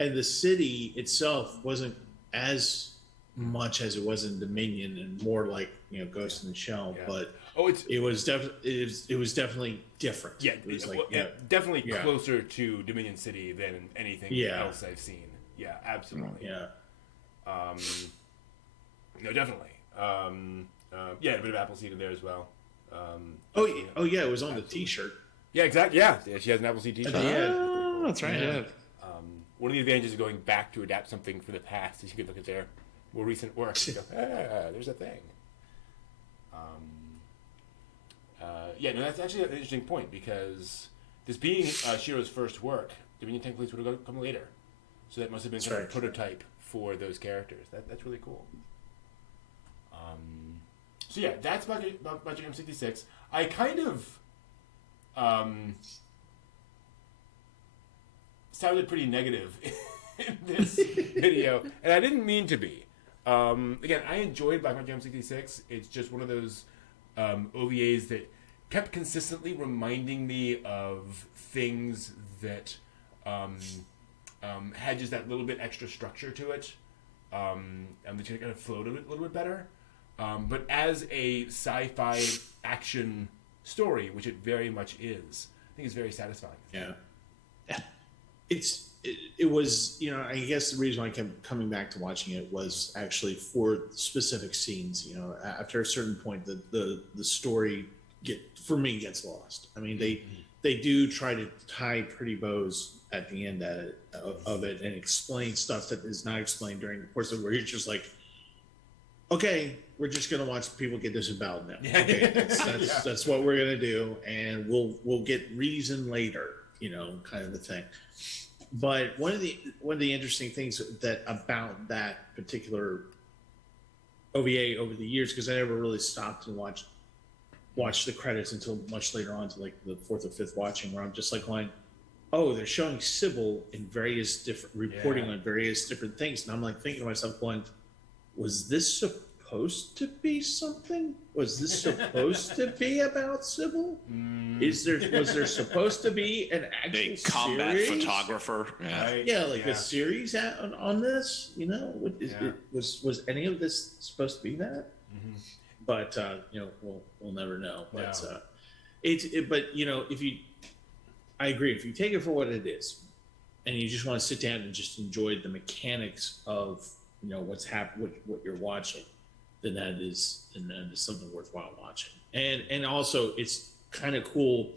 and the city itself wasn't as much as it was in Dominion, and more like Ghost in the Shell, but it was definitely different. Yeah, it was definitely closer to Dominion City than anything else I've seen. Yeah, absolutely. No, definitely. Yeah, a bit of Appleseed in there as well. Yeah, it was on the T-shirt. Yeah, exactly. Yeah, she has an Appleseed T-shirt. Oh, that's right. Yeah. One of the advantages of going back to adapt something from the past is you can look at their more recent work and go, there's a thing. Yeah, no, that's actually an interesting point because this being Shiro's first work, Dominion Tank Police would have come later. So that must have been kind of a prototype for those characters. That's really cool. So yeah, that's Magic M-66. I kind of sounded pretty negative in this video, and I didn't mean to be. Again, I enjoyed Black Magic M-66. It's just one of those OVAs that kept consistently reminding me of things that had just that little bit extra structure to it, and that kind of flowed a little bit better. But as a sci-fi action story, which it very much is, I think it's very satisfying. Yeah. It was, I guess the reason why I kept coming back to watching it was actually for specific scenes. After a certain point, the story for me gets lost. I mean, they do try to tie pretty bows at the end of it and explain stuff that is not explained during the course of it, where you're just like, okay, we're just gonna watch people get disemboweled now. Okay, that's what we're gonna do, and we'll get reason later, kind of the thing. But one of the interesting things about that particular OVA over the years, because I never really stopped and watched the credits until much later on, to like the fourth or fifth watching, where I'm just like going, oh, they're showing Sybil in various different reporting on various different things, and I'm like thinking to myself, going, was this supposed to be something? Was this supposed to be about Sybil? Was there supposed to be an actual combat series? photographer? A series on this? Was any of this supposed to be that? Mm-hmm. But we'll never know. But I agree. If you take it for what it is, and you just want to sit down and just enjoy the mechanics of what's happening, what you're watching, then that is something worthwhile watching. And also, it's kind of cool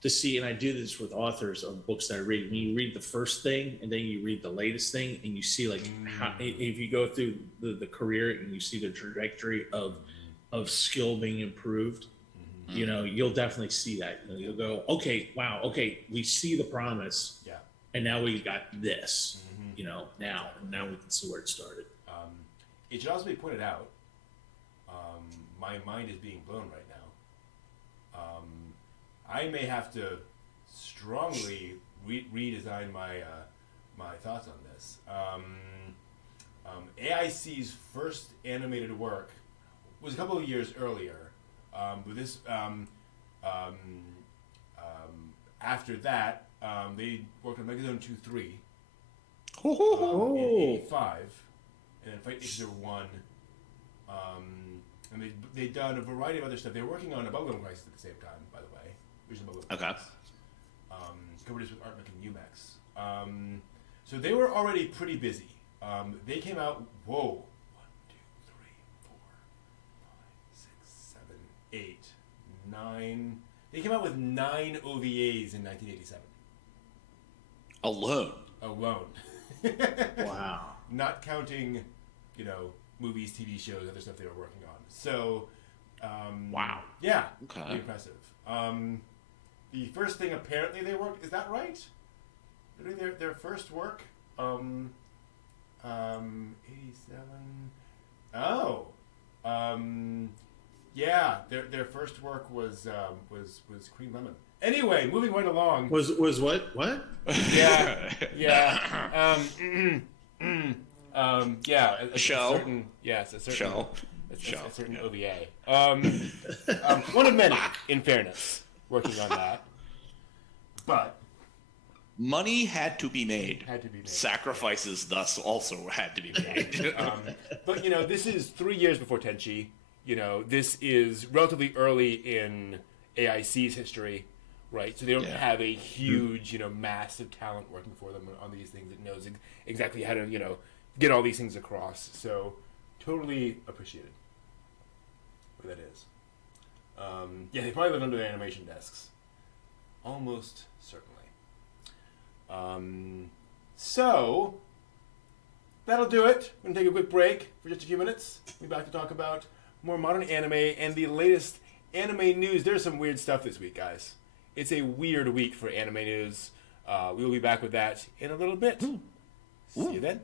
to see, and I do this with authors of books that I read. When you read the first thing and then you read the latest thing, and you see how, if you go through the career and you see the trajectory of skill being improved, you'll definitely see that. You'll go, okay, wow, okay, we see the promise, and now we got this. Now we can see where it started. It should also be pointed out, my mind is being blown right now. I may have to strongly redesign my thoughts on this. AIC's first animated work was a couple of years earlier, but this after that they worked on Megazone 2-3 in '85, and then Fight Exeter 1, and they'd done a variety of other stuff. They were working on a Bubblegum Crisis at the same time, by the way. Okay. Covered this with Artmec and Umex. So they were already pretty busy. They came out, 1, 2, 3, 4, 5, 6, 7, 8, 9. They came out with 9 OVAs in 1987. Alone. Wow. Not counting, movies, TV shows, other stuff they were working on. So, wow. Yeah. Okay. Pretty impressive. The first thing apparently they worked, is that right? Their first work, 87. Oh. Yeah, their first work was Cream Lemon. Anyway, moving right along. Was what? What? Yeah. Yeah. A show. Yes, a certain show. A certain OVA. One of many, in fairness, working on that. But money had to be made. Sacrifices thus also had to be made. But this is 3 years before Tenchi. This is relatively early in AIC's history, right? So they don't have a huge, massive talent working for them on these things that knows exactly how to, get all these things across. So totally appreciated what that is. Yeah, they probably live under their animation desks. Almost certainly. So that'll do it. We're going to take a quick break for just a few minutes. We'll be back to talk about more modern anime and the latest anime news. There's some weird stuff this week, guys. It's a weird week for anime news. We will be back with that in a little bit. See you then.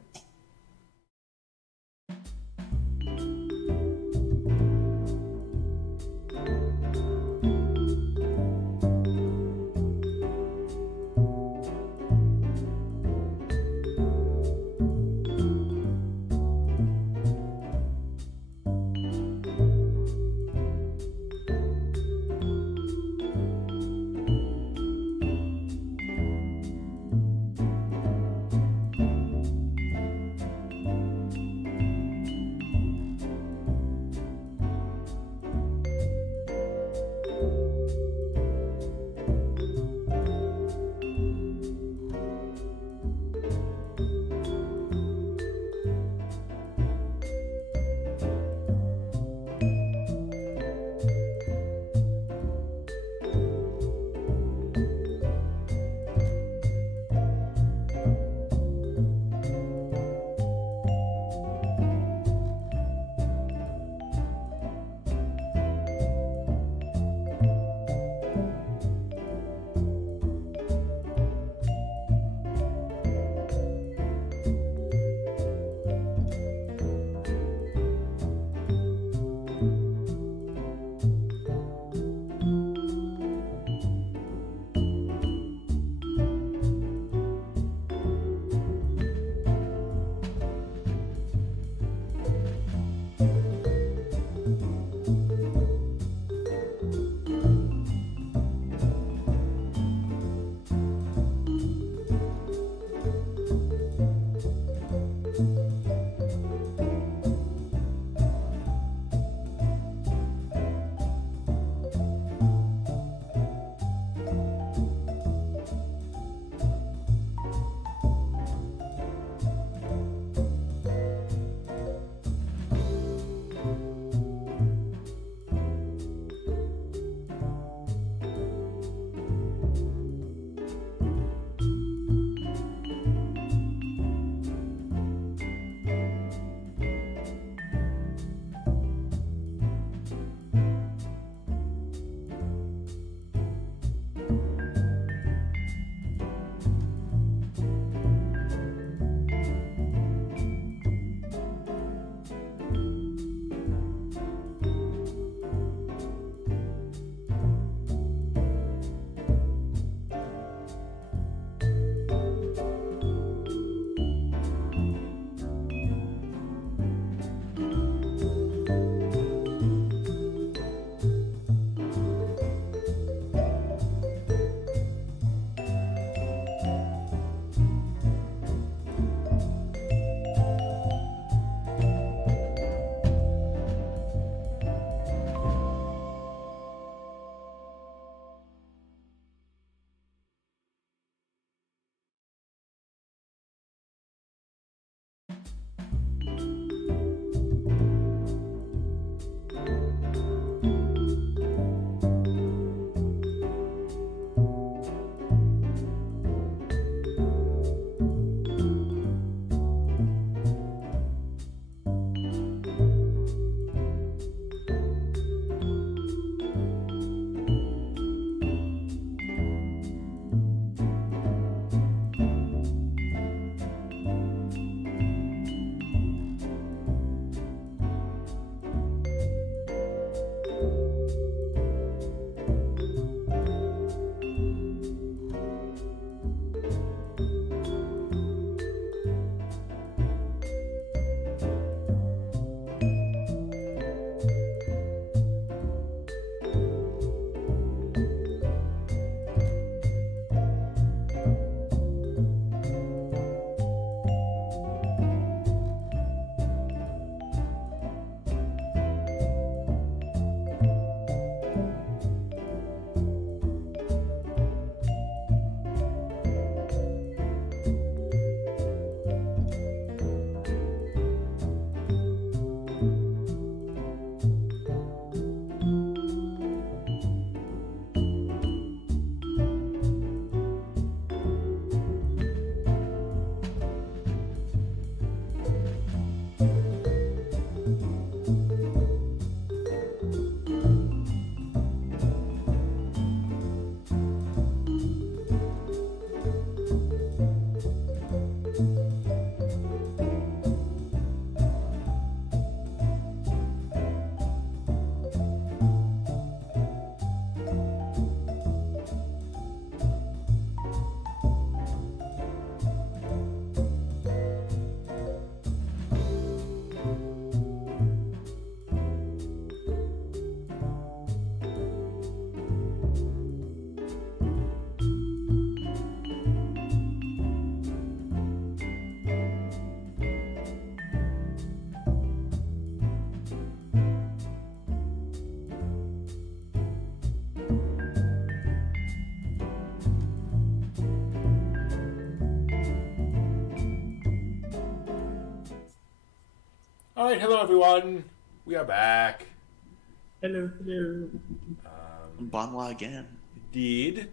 All right, hello everyone. We are back. Hello, hello. Banwa again. Indeed.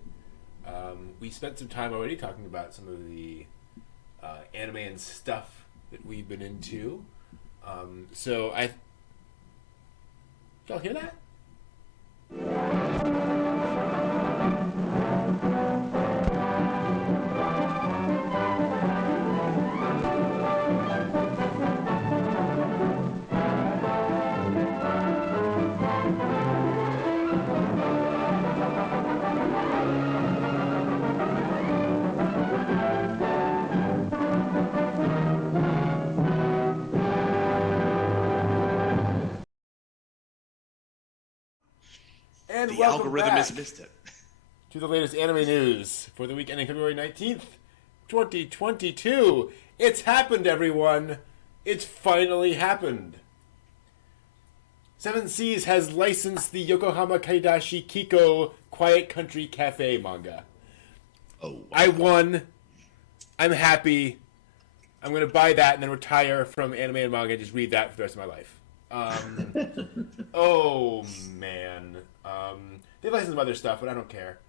We spent some time already talking about some of the anime and stuff that we've been into. Did y'all hear that? And The welcome algorithm back has missed it. to the latest anime news for the week ending February 19th, 2022. It's happened, everyone. It's finally happened. Seven Seas has licensed the Yokohama Kaidashi Kiko Quiet Country Cafe manga. Oh, I won. I'm happy. I'm going to buy that and then retire from anime and manga and just read that for the rest of my life. Oh, man. They've licensed some other stuff, but I don't care.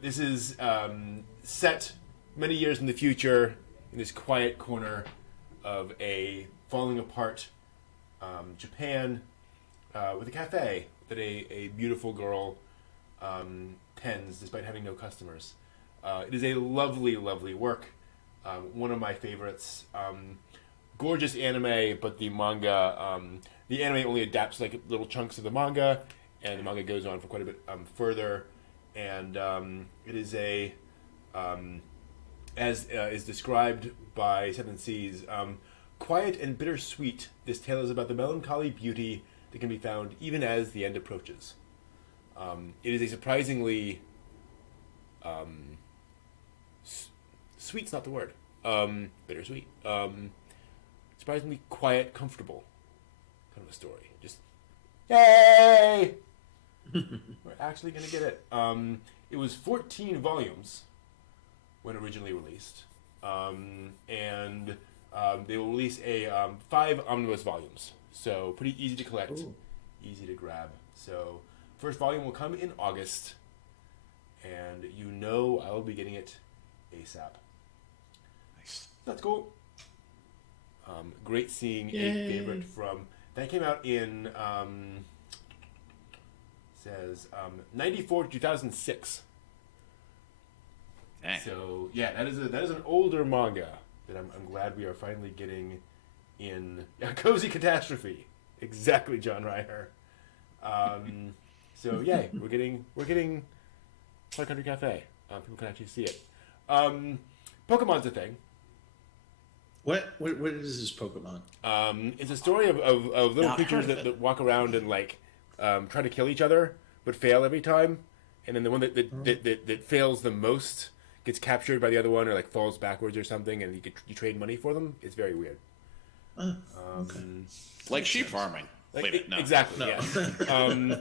This is set many years in the future in this quiet corner of a falling apart Japan with a cafe that a beautiful girl tends despite having no customers. It is a lovely, lovely work. One of my favorites. Gorgeous anime, but the manga, the anime only adapts like little chunks of the manga, and the manga goes on for quite a bit further. And it is as is described by Seven Seas, quiet and bittersweet. This tale is about the melancholy beauty that can be found even as the end approaches. It is a surprisingly sweet's not the word. Bittersweet. Surprisingly quiet, comfortable kind of a story. Just yay! We're actually gonna get it. It was 14 volumes when originally released, and they will release a 5 omnibus volumes. So pretty easy to collect, easy to grab. So first volume will come in August, and I'll be getting it ASAP. nice. That's cool. Great seeing a favorite from that came out in 94 to 2006. Dang. So yeah, that is an older manga that I'm glad we are finally getting in. Yeah, Cozy Catastrophe, exactly, John Ryher. So yay, we're getting Quiet Country Cafe. People can actually see it. Pokemon's a thing. What is this Pokemon? It's a story of little Not creatures heard of that walk around and like try to kill each other, but fail every time. And then the one that fails the most gets captured by the other one, or like falls backwards or something, and you trade money for them. It's very weird. Okay. Like sheep farming. Like, Wait a minute, no. Exactly. No. Yeah.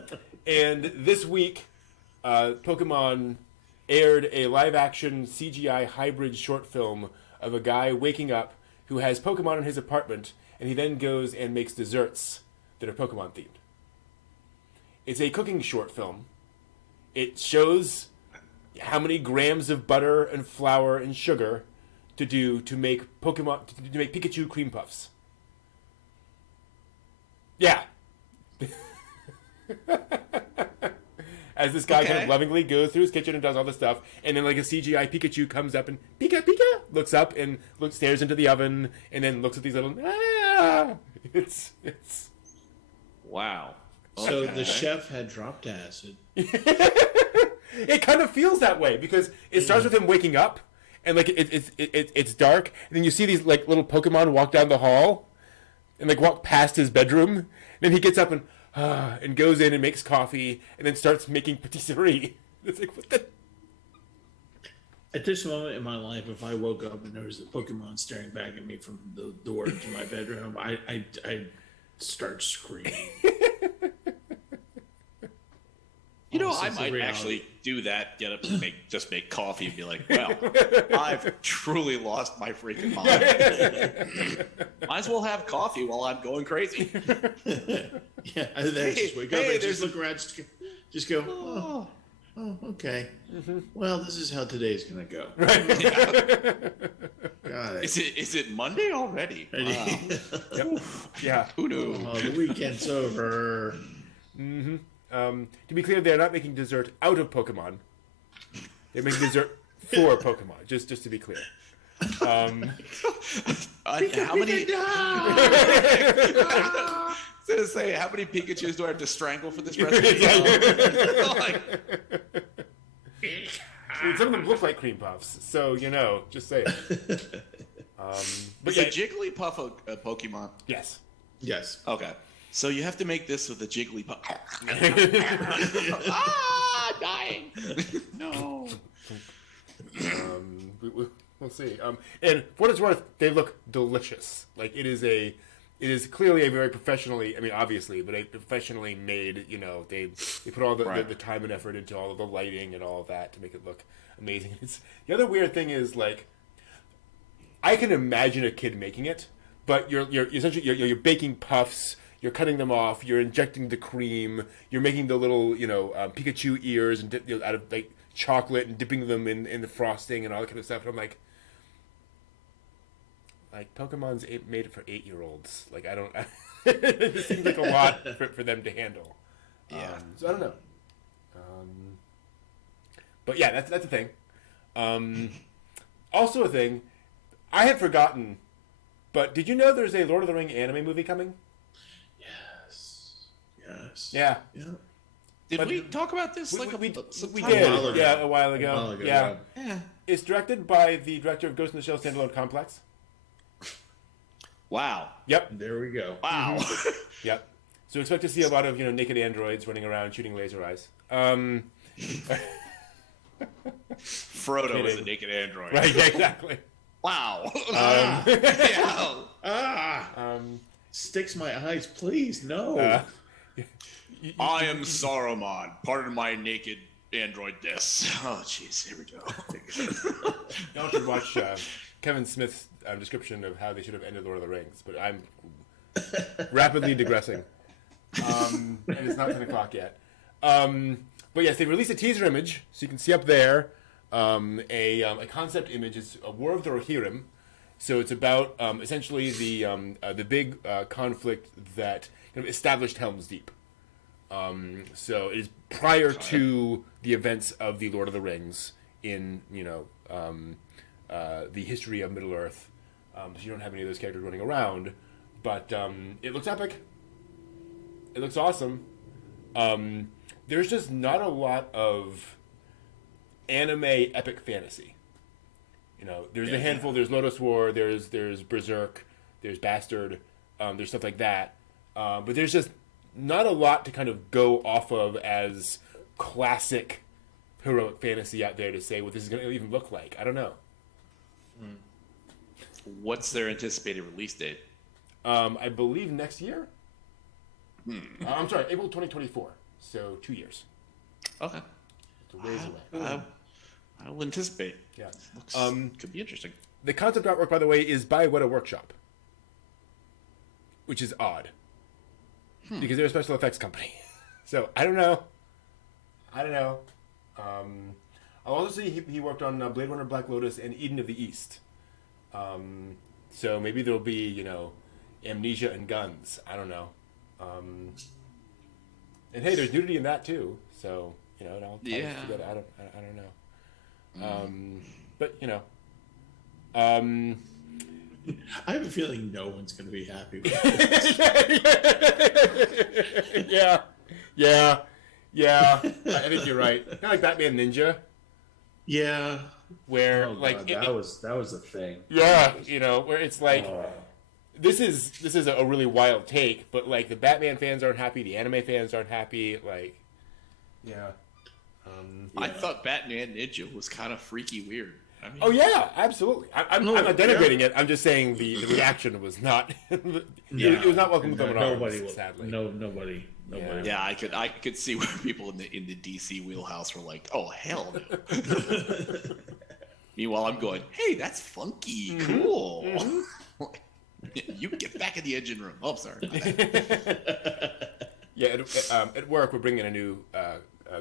And this week, Pokemon aired a live-action CGI hybrid short film of a guy waking up who has Pokemon in his apartment, and he then goes and makes desserts that are Pokemon themed. It's a cooking short film. It shows how many grams of butter and flour and sugar to make Pikachu cream puffs. Yeah. As this guy kind of lovingly goes through his kitchen and does all this stuff, and then like a CGI Pikachu comes up and Pika, looks up and stares into the oven, and then looks at these little It's Wow. So Okay. the chef had dropped acid. It kind of feels that way because it starts with him waking up, and like it's dark, and then you see these like little Pokemon walk down the hall, and like walk past his bedroom. And then he gets up and goes in and makes coffee, and then starts making patisserie. It's like what the. At this moment in my life, if I woke up and there was a Pokemon staring back at me from the door to my bedroom, I'd start screaming. You know, Oh, I sense of might reality. actually do that. Get up and make coffee and be like, "Well, I've truly lost my freaking mind. Might as well have coffee while I'm going crazy." Yeah, and then just wake up hey, and just there's look around, just go, oh, okay. Well, this is how today's gonna go. Got it. Is it Monday already? Wow. Yep. Yeah. Who knew? Oh, the weekend's over. To be clear, they're not making dessert out of Pokemon. They're making dessert for Pokemon. Just to be clear. How many? I was gonna say, how many Pikachus do I have to strangle for this recipe? Like, I mean, some of them look like cream puffs, so just say it. But is a Jigglypuff a Pokemon? yes. Yes. Okay. So you have to make this with a Jigglypuff. Dying. No. We'll see. And for what it's worth, they look delicious. Like it is clearly a very professionally. I mean, obviously, but a professionally made. They put all the time and effort into all of the lighting and all of that to make it look amazing. The other weird thing is like, I can imagine a kid making it, but you're essentially you're baking puffs. You're cutting them off. You're injecting the cream. You're making the little, Pikachu ears and out of like chocolate and dipping them in the frosting and all that kind of stuff. And I'm like Pokemon's made it for 8-year-olds. Like I don't. This seems like a lot for them to handle. Yeah. So I don't know. But yeah, that's a thing. Also a thing, I had forgotten. But did you know there's a Lord of the Ring anime movie coming? Yes. Yeah. Did we talk about this? We A did. while ago. Yeah, a while ago. A while ago, yeah. Yeah. It's directed by the director of Ghost in the Shell Standalone Complex. Wow. Yep. There we go. Wow. Yep. So expect to see a lot of naked androids running around shooting laser eyes. Frodo is a naked android. Right. Yeah, exactly. Wow. Sticks my eyes, please. No. I am Saruman. Pardon my naked androidness. Oh, jeez. Here we go. Y'all should watch Kevin Smith's description of how they should have ended Lord of the Rings, but I'm rapidly digressing. And it's not 10 o'clock yet. But yes, they released a teaser image, so you can see up there a concept image. It's a War of the Rohirrim. So it's about essentially the big conflict that kind of established Helm's Deep. So it is prior to the events of the Lord of the Rings in the history of Middle Earth. So you don't have any of those characters running around, but it looks epic. It looks awesome. There's just not a lot of anime epic fantasy. There's a handful. There's Lotus War. There's Berserk. There's Bastard. There's stuff like that. But there's just not a lot to kind of go off of as classic heroic fantasy out there to say what this is going to even look like. I don't know. What's their anticipated release date? I believe next year. I'm sorry, April 2024. So 2 years. Okay. It's a ways away. I will anticipate. Yeah. Looks, could be interesting. The concept artwork, by the way, is by Weta Workshop, which is odd because they're a special effects company. So I don't know. I'll also see he worked on Blade Runner, Black Lotus, and Eden of the East. So maybe there'll be amnesia and guns. I don't know. And hey, there's nudity in that too. So I'll yeah. I don't know. But I have a feeling no one's going to be happy with this. Yeah. I think you're right. Kind of like Batman Ninja, Yeah. where Oh, like God, that was the thing. yeah, where it's like this is a really wild take, but like the Batman fans aren't happy, the anime fans aren't happy, like yeah. I thought Batman Ninja was kind of freaky weird. I mean, Oh yeah, absolutely. I'm not denigrating it. I'm just saying the reaction was not. It was not welcome to them at all. Nobody will. Sadly. No, nobody. Nobody. Yeah, I could see where people in the DC wheelhouse were like, oh hell no. Meanwhile, I'm going, hey, that's funky, cool. You get back in the engine room. Oh, sorry. Yeah, at work we're bringing a new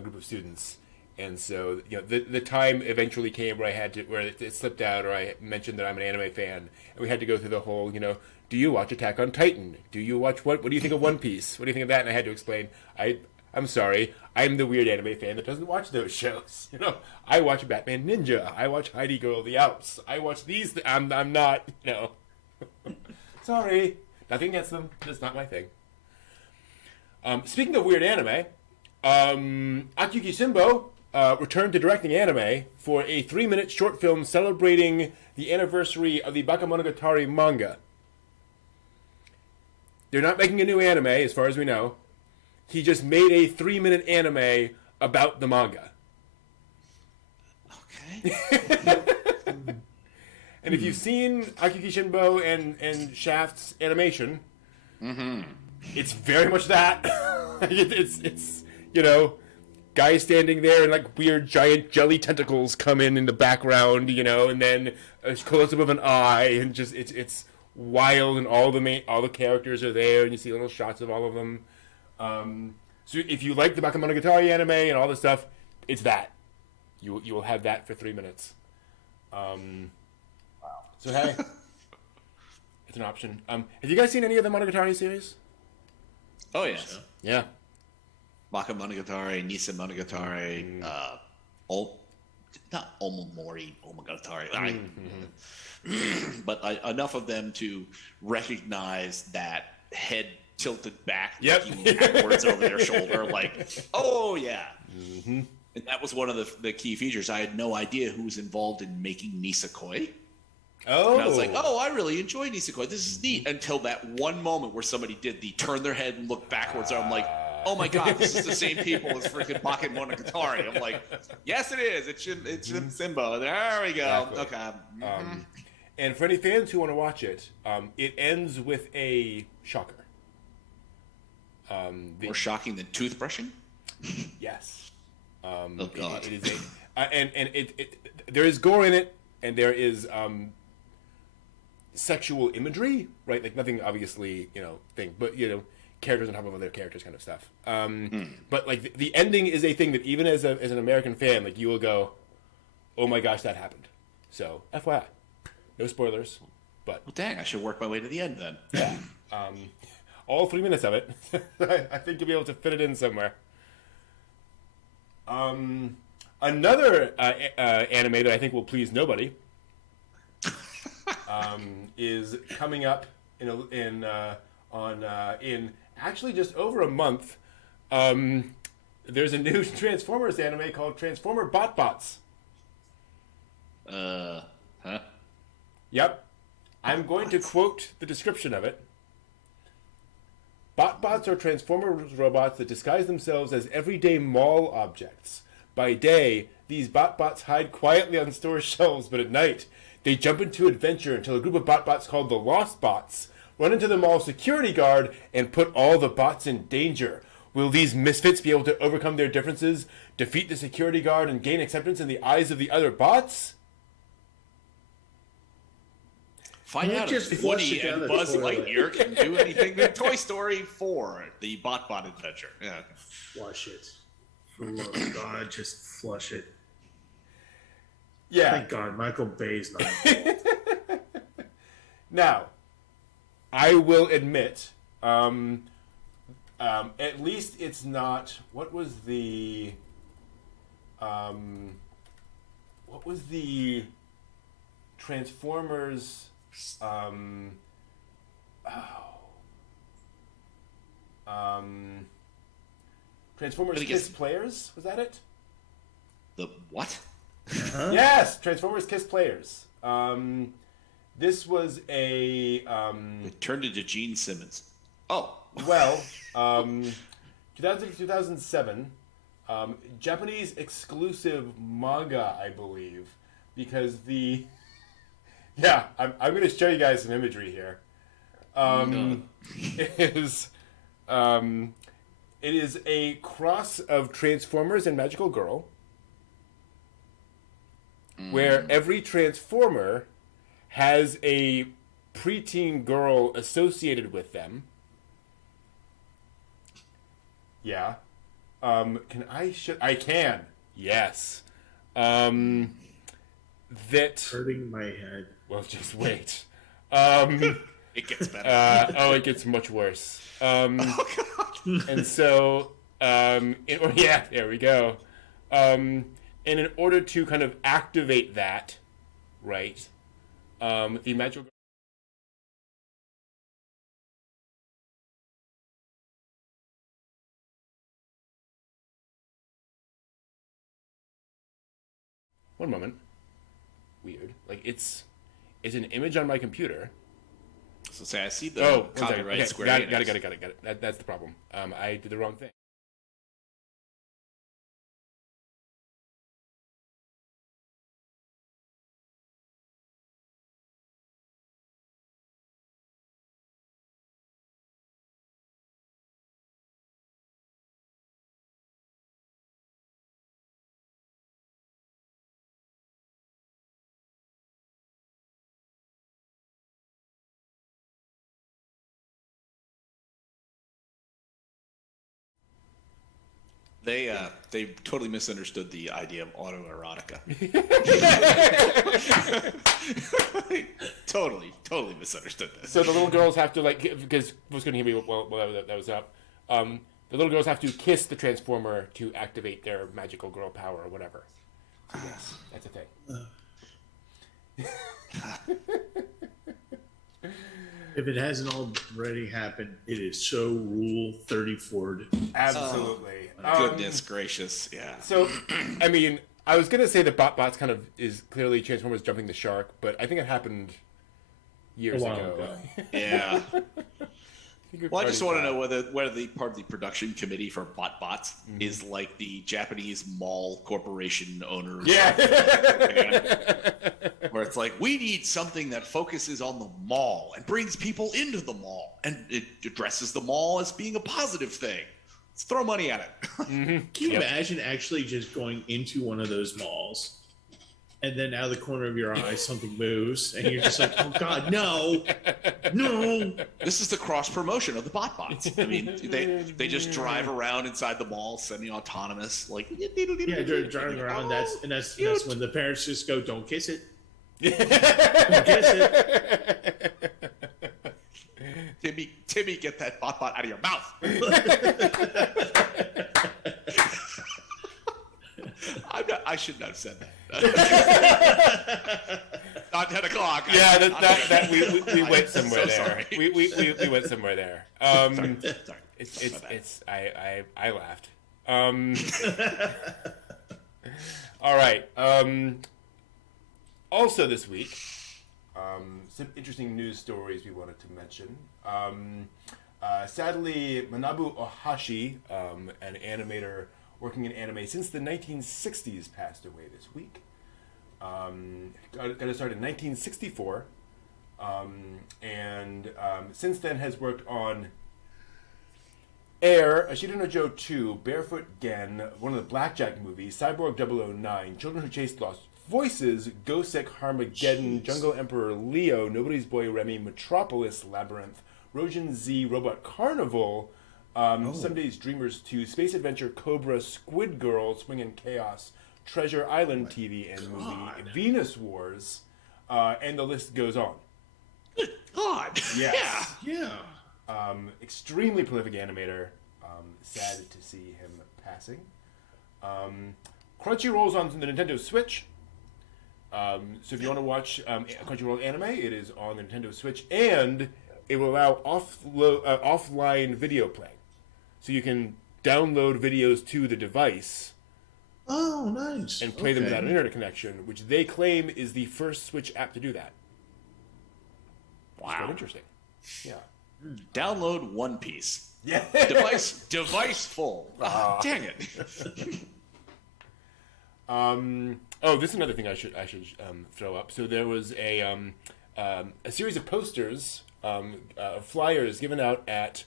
group of students, and so the time eventually came where it slipped out, or I mentioned that I'm an anime fan, and we had to go through the whole do you watch Attack on Titan? Do you watch what do you think of One Piece? What do you think of that? And I had to explain, I'm sorry, I'm the weird anime fan that doesn't watch those shows. I watch Batman Ninja, I watch Heidi Girl the Alps, I watch these. I'm not. Sorry, nothing against them. That's not my thing. Speaking of weird anime, Akiyuki Simbo returned to directing anime for a 3-minute short film celebrating the anniversary of the Bakemonogatari manga. They're not making a new anime, as far as we know. He just made a 3-minute anime about the manga. Okay. And if you've seen Akiyuki Shinbo and Shaft's animation, it's very much that. It's guy standing there and like weird giant jelly tentacles come in the background, and then a close up of an eye, and just it's wild, and all the characters are there, and you see little shots of all of them. So if you like the Bakemonogatari anime and all this stuff, it's that. You will have that for 3 minutes. So hey, it's an option. Have you guys seen any of the Monogatari series? Oh yes. Yeah. Bakemonogatari, Nisa Monogatari, not Omomori Omogatari. But enough of them to recognize that head tilted back, looking backwards over their shoulder, like, oh yeah. And that was one of the key features. I had no idea who was involved in making Nisekoi. Oh. And I was like, oh, I really enjoy Nisekoi. This is neat. Until that one moment where somebody did the turn their head and look backwards. I'm like, oh my god, this is the same people as freaking Bakemonogatari. I'm like, yes, it is. It's Simbo. There we go. Exactly. Okay. And for any fans who want to watch it, it ends with a shocker. More shocking than toothbrushing? Yes. Oh god. It is and there is gore in it, and there is sexual imagery, right? Like nothing obviously, thing, but characters on top of other characters kind of stuff. But like the ending is a thing that even as an American fan, like you will go, oh my gosh, that happened. So FYI, no spoilers. But well, dang, I should work my way to the end then. Yeah. All 3 minutes of it. I think you'll be able to fit it in somewhere. Another anime that I think will please nobody is coming up in actually just over a month. There's a new Transformers anime called Transformer Bot-Bots. Huh? Yep. I'm going to quote the description of it. Bot-Bots are Transformers robots that disguise themselves as everyday mall objects. By day, these Bot-Bots hide quietly on store shelves, but at night, they jump into adventure until a group of Bot-Bots called the Lost Bots run into the mall security guard and put all the bots in danger. Will these misfits be able to overcome their differences, defeat the security guard, and gain acceptance in the eyes of the other bots? Find out if Woody and Buzz Lightyear can do anything in Toy Story 4, the Bot Adventure. Yeah. Flush it. For the love of God, just flush it. Yeah. Thank God, Michael Bay's not involved. Now, I will admit, at least it's not. What was the Transformers? Transformers Kiss Players? Was that it? The what? Huh? Yes, Transformers Kiss Players. This was a It turned into Gene Simmons. Oh. well, 2007, Japanese exclusive manga, I believe, because I'm going to show you guys some imagery here. It is a cross of Transformers and Magical Girl, where every Transformer has a preteen girl associated with them. Yeah. I can. Yes. That. Hurting my head. Well, just wait. It gets better. It gets much worse. Oh God. And so, yeah, there we go. And in order to kind of activate that, right, the magical. One moment. Weird. Like it's an image on my computer. So say I see the copyright okay. Square Got it. That's the problem. I did the wrong thing. They totally misunderstood the idea of autoerotica. totally misunderstood this. So the little girls have to because what's going to hear me while that was up. The little girls have to kiss the Transformer to activate their magical girl power or whatever. So yes, that's a thing. If it hasn't already happened, it is so Rule 34. Absolutely. Goodness gracious, yeah. So, I mean, I was going to say that BotBots kind of is clearly Transformers jumping the shark, but I think it happened years ago. Yeah. Well, I just want to know whether the part of the production committee for BotBots is like the Japanese mall corporation owners. Yeah. Where it's like, we need something that focuses on the mall and brings people into the mall. And it addresses the mall as being a positive thing. Let's throw money at it. Can you imagine actually just going into one of those malls and then out of the corner of your eye something moves and you're just like, oh God, no. This is the cross promotion of the BotBots. I mean, they just drive around inside the mall, semi-autonomous, like driving around. That's when the parents just go, don't kiss it. Don't kiss it. Timmy, get that BotBot out of your mouth. I should not have said that. Not 10 o'clock. Yeah, we went somewhere so there. Sorry. We went somewhere there. Sorry. It's I laughed. All right. Also this week, some interesting news stories we wanted to mention. Sadly, Manabu Ohashi, an animator working in anime since the 1960s, passed away this week. Got to start in 1964, and since then has worked on Air, Ashita no Joe 2, Barefoot Gen, one of the Blackjack movies, Cyborg 009, Children Who Chased Lost Voices, Gosek, Harmageddon, Jungle Emperor Leo, Nobody's Boy Remy, Metropolis, Labyrinth, Rojin Z, Robot Carnival, Some Days Dreamers 2, Space Adventure, Cobra, Squid Girl, Swing and Chaos, Treasure Island TV and movie, Venus Wars, and the list goes on. Good God. Yes. Yeah. Extremely prolific animator. Sad to see him passing. Crunchyroll's on the Nintendo Switch. So if you want to watch Crunchyroll anime, it is on the Nintendo Switch, and it will allow offline video play. So you can download videos to the device. Oh, nice. And play them without an internet connection, which they claim is the first Switch app to do that. Wow. It's quite interesting. Yeah. Download One Piece. Yeah. Device full. Dang it. This is another thing I should throw up. So there was a series of posters, flyers given out at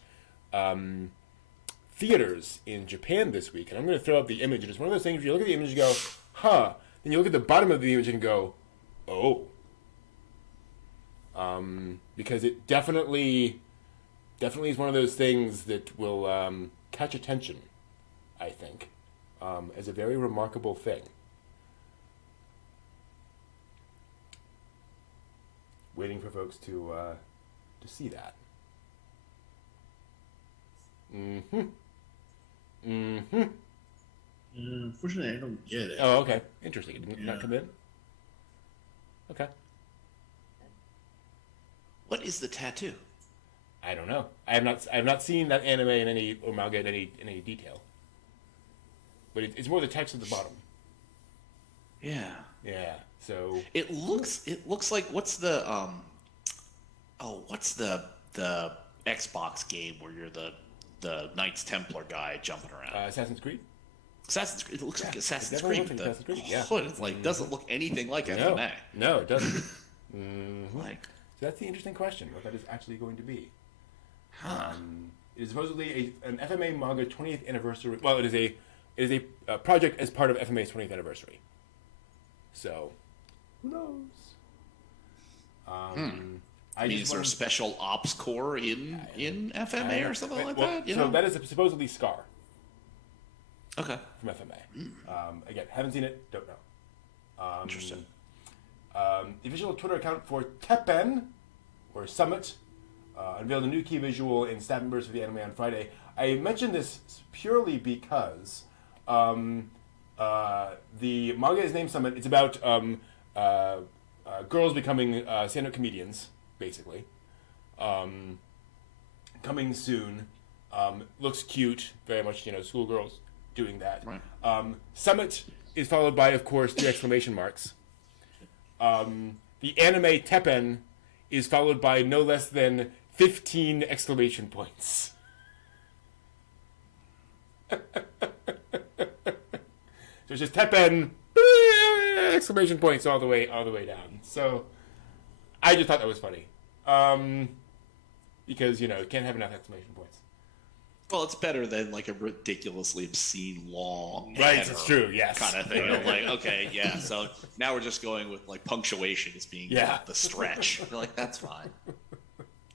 theaters in Japan this week, and I'm going to throw up the image. It's one of those things where you look at the image and go, huh, then you look at the bottom of the image and go, oh. Because it definitely is one of those things that will catch attention, I think, as a very remarkable thing. Waiting for folks to see that. Unfortunately, I don't get it. Oh, okay. Interesting. It did not come in? Okay. What is the tattoo? I don't know. I have not seen that anime in any or manga in any detail. But it's more the text at the bottom. Yeah. Yeah. So it looks like what's the Xbox game where you're the Knights Templar guy jumping around? Assassin's Creed. Assassin's Creed. It looks like Assassin's definitely Creed. looks like Assassin's Creed, yeah. Hood. It's like doesn't look anything like FMA. No, it doesn't. Like, so that's the interesting question. What that is actually going to be. huh? It is supposedly an FMA manga 20th anniversary. Well, it is a project as part of FMA's 20th anniversary. So, who knows? I mean, is there a special ops core in FMA or something like that? You know? So that is supposedly Scar Okay. from FMA. Again, haven't seen it, don't know. Interesting. The official Twitter account for Teppen, or Summit, unveiled a new key visual and staff members for the anime on Friday. I mentioned this purely because the manga is named Summit. It's about girls becoming stand-up comedians, basically. Coming soon. Looks cute, very much, schoolgirls doing that. Right. Summit is followed by, of course, 2 exclamation marks. The anime Teppen is followed by no less than 15 exclamation points. So it's just Teppen, exclamation points all the way down. So I just thought that was funny. Because, you can't have enough exclamation points. Well, it's better than like a ridiculously obscene long, Right, it's true. Yes, kind of thing. Of like, okay, yeah. So now we're just going with like punctuation as being the stretch. You're like, that's fine.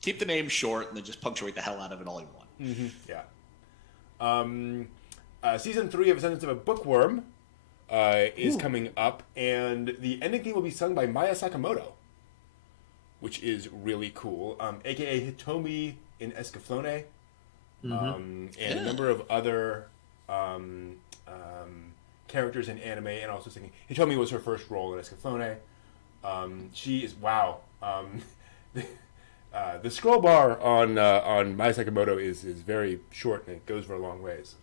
Keep the name short and then just punctuate the hell out of it all you want. Yeah. Season 3 of Ascendance of a Bookworm is coming up, and the ending theme will be sung by Maya Sakamoto, which is really cool. AKA Hitomi in Escaflowne. And a number of other characters in anime, and also singing. Hitomi was her first role in Escaflowne. She is the scroll bar on Maya Sakamoto is very short, and it goes for a long ways.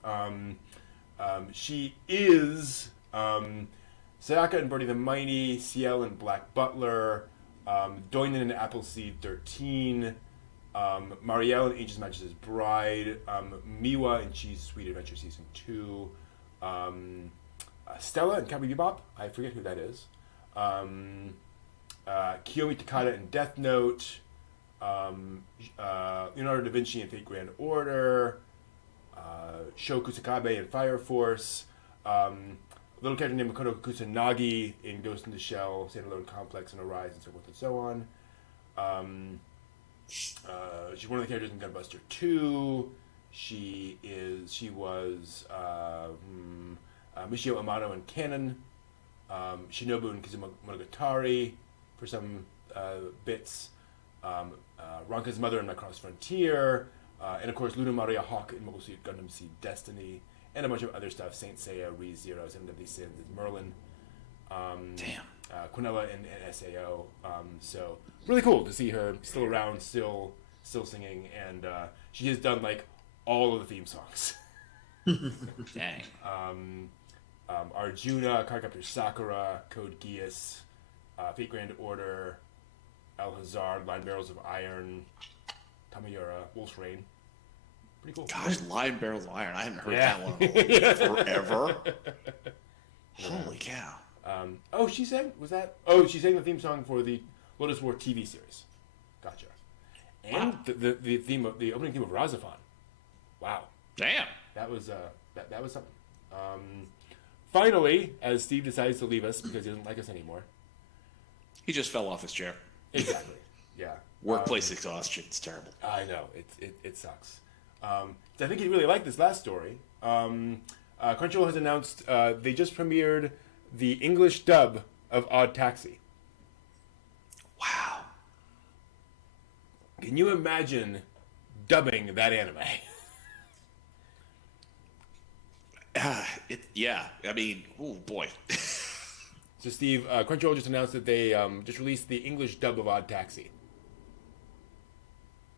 She is Sayaka and Birdie the Mighty, Ciel and Black Butler, Doinen and Appleseed 13. Marielle in Aegis Magus' Bride, Miwa in Cheese Sweet Adventure Season 2, Stella in Cowboy Bebop, I forget who that is, Kiyomi Takada in Death Note, Leonardo da Vinci in Fate Grand Order, Sho Kusakabe in Fire Force, a little character named Makoto Kusanagi in Ghost in the Shell, Standalone Complex and Arise, and so forth and so on. She's one of the characters in Gunbuster 2. She was Michio Amato in Canon. Shinobu in Kizumonogatari for some bits. Ranka's mother in Macross Frontier. And of course Luna Maria Hawk in Mobile Suit Gundam Seed Destiny. And a bunch of other stuff. Saint Seiya, ReZero, Seven Deadly Sins, Merlin. Damn. Quinella and SAO. So really cool to see her still around, still singing, and she has done like all of the theme songs. Dang. Arjuna, Cardcaptor Sakura, Code Geass, Fate Grand Order, El Hazard, Line Barrels of Iron, Tamayura, Wolf's Rain. Pretty cool. Gosh, Line Barrels of Iron. I haven't heard that one in forever. Holy cow. She sang? Was that? Oh, she sang the theme song for the Lotus War TV series. Gotcha. And the opening theme of Razafon. Wow. Damn. that was something. Finally, as Steve decides to leave us because he doesn't like us anymore. He just fell off his chair. Exactly. Yeah. Workplace exhaustion. It's terrible. I know. It sucks. I think he really liked this last story. Crunchyroll has announced they just premiered the English dub of Odd Taxi. Wow. Can you imagine dubbing that anime? Yeah. I mean, oh boy. So, Steve, Crunchyroll just announced that they just released the English dub of Odd Taxi.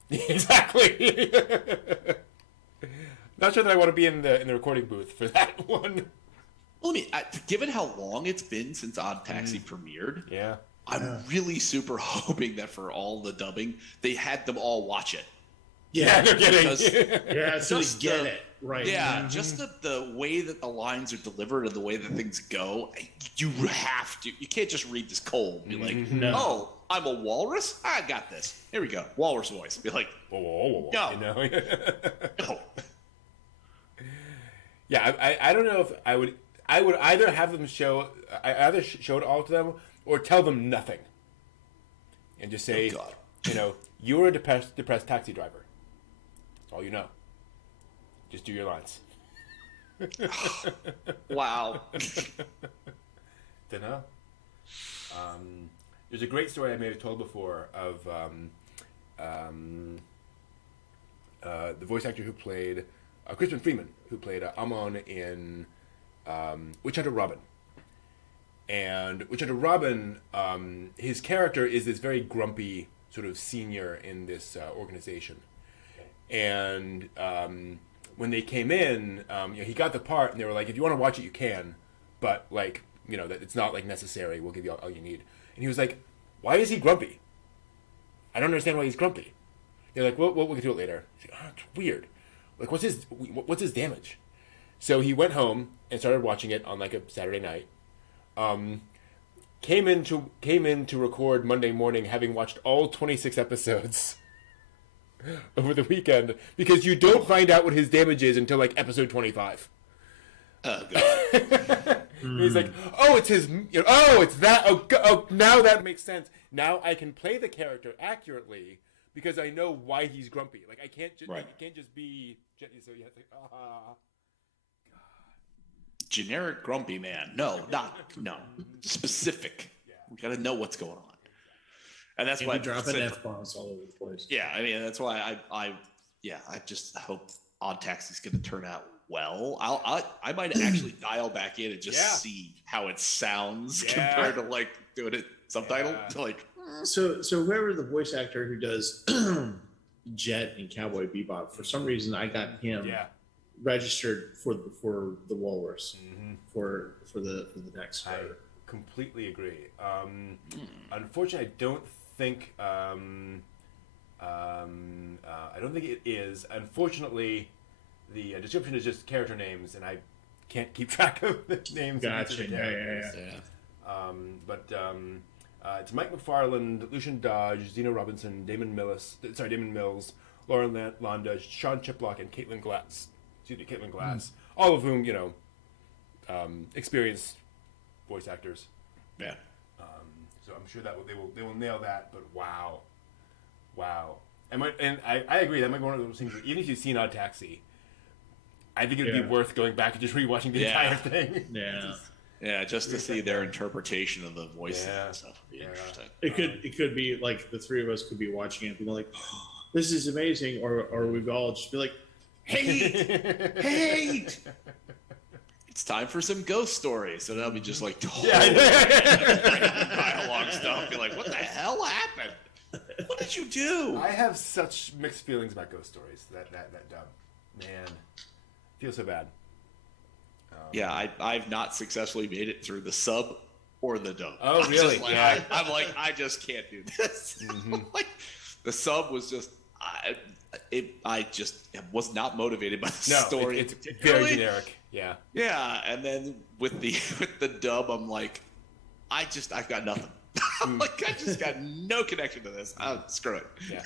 Exactly. Not sure that I want to be in the recording booth for that one. Well, I mean, given how long it's been since Odd Taxi premiered, Yeah. I'm really super hoping that for all the dubbing, they had them all watch it. Yeah, no kidding. Because Yeah, so just they get it right. Yeah, just the way that the lines are delivered and the way that things go, you have to. You can't just read this cold and be like, No. "Oh, I'm a walrus. I got this. Here we go, walrus voice." Be like, Whoa, whoa, whoa, whoa. No. You know? "No." Yeah, I don't know if I would either have them show it all to them or tell them nothing, and just say, Oh, God. You're a depressed taxi driver. That's all you know. Just do your lines. Wow. Dunno. There's a great story I may have told before of the voice actor who played Crispin Freeman, who played Amon in Witch Hunter Robin. And Witch Hunter Robin, his character is this very grumpy sort of senior in this organization. And when they came in, he got the part, and they were like, "If you want to watch it, you can, but that it's not necessary. We'll give you all you need." And he was like, "Why is he grumpy? I don't understand why he's grumpy." They're like, "Well, we'll get to it later." He's like, "Oh, it's weird. Like, what's his damage?" So he went home and started watching it on a Saturday night. Came in to record Monday morning, having watched all 26 episodes over the weekend, because you don't find out what his damage is until episode 25. Oh God. He's like, "Oh, it's his. Oh, it's that. Oh, now that makes sense. Now I can play the character accurately because I know why he's grumpy. I can't just Right. it can't just be so you have to Generic grumpy man. No, specific. Yeah. We got to know what's going on. And that's And why be dropping F-bombs all over the place. Yeah, I mean that's why I just hope Odd Taxi's going to turn out well. I might actually dial back in and just see how it sounds compared to doing it subtitled. So whoever the voice actor who does Jet and Cowboy Bebop, for some reason I got him registered for the Walrus for the next. I completely agree. Unfortunately, I don't think it is. Unfortunately, the description is just character names, and I can't keep track of the names. Gotcha. Of the characters. It's Mike McFarland, Lucian Dodge, Zeno Robinson, Damon Mills, Lauren Londa, Sean Chiplock, and Caitlin Glass. All of whom experienced voice actors. Yeah. So I'm sure that they will nail that. But wow. And I agree. That might be one of those things. Even if you've seen Odd Taxi, I think it'd be worth going back and just rewatching the entire thing. Yeah. Yeah, just to see their interpretation of the voices and stuff would be interesting. It could be like the three of us could be watching it and be like, oh, "This is amazing," or we'd all just be like, "Hate." It's time for some ghost stories. So that'll be just total dialogue stuff. Be like, "What the hell happened? What did you do?" I have such mixed feelings about ghost stories. That dub, man, feels so bad. Yeah, I've not successfully made it through the sub or the dub. Oh, really? Yeah. I'm like, I just can't do this. The sub was just, I just was not motivated by the story. It's very generic. Yeah. Yeah, and then with the dub, I'm like, I've got nothing. I just got no connection to this. Screw it. Yeah.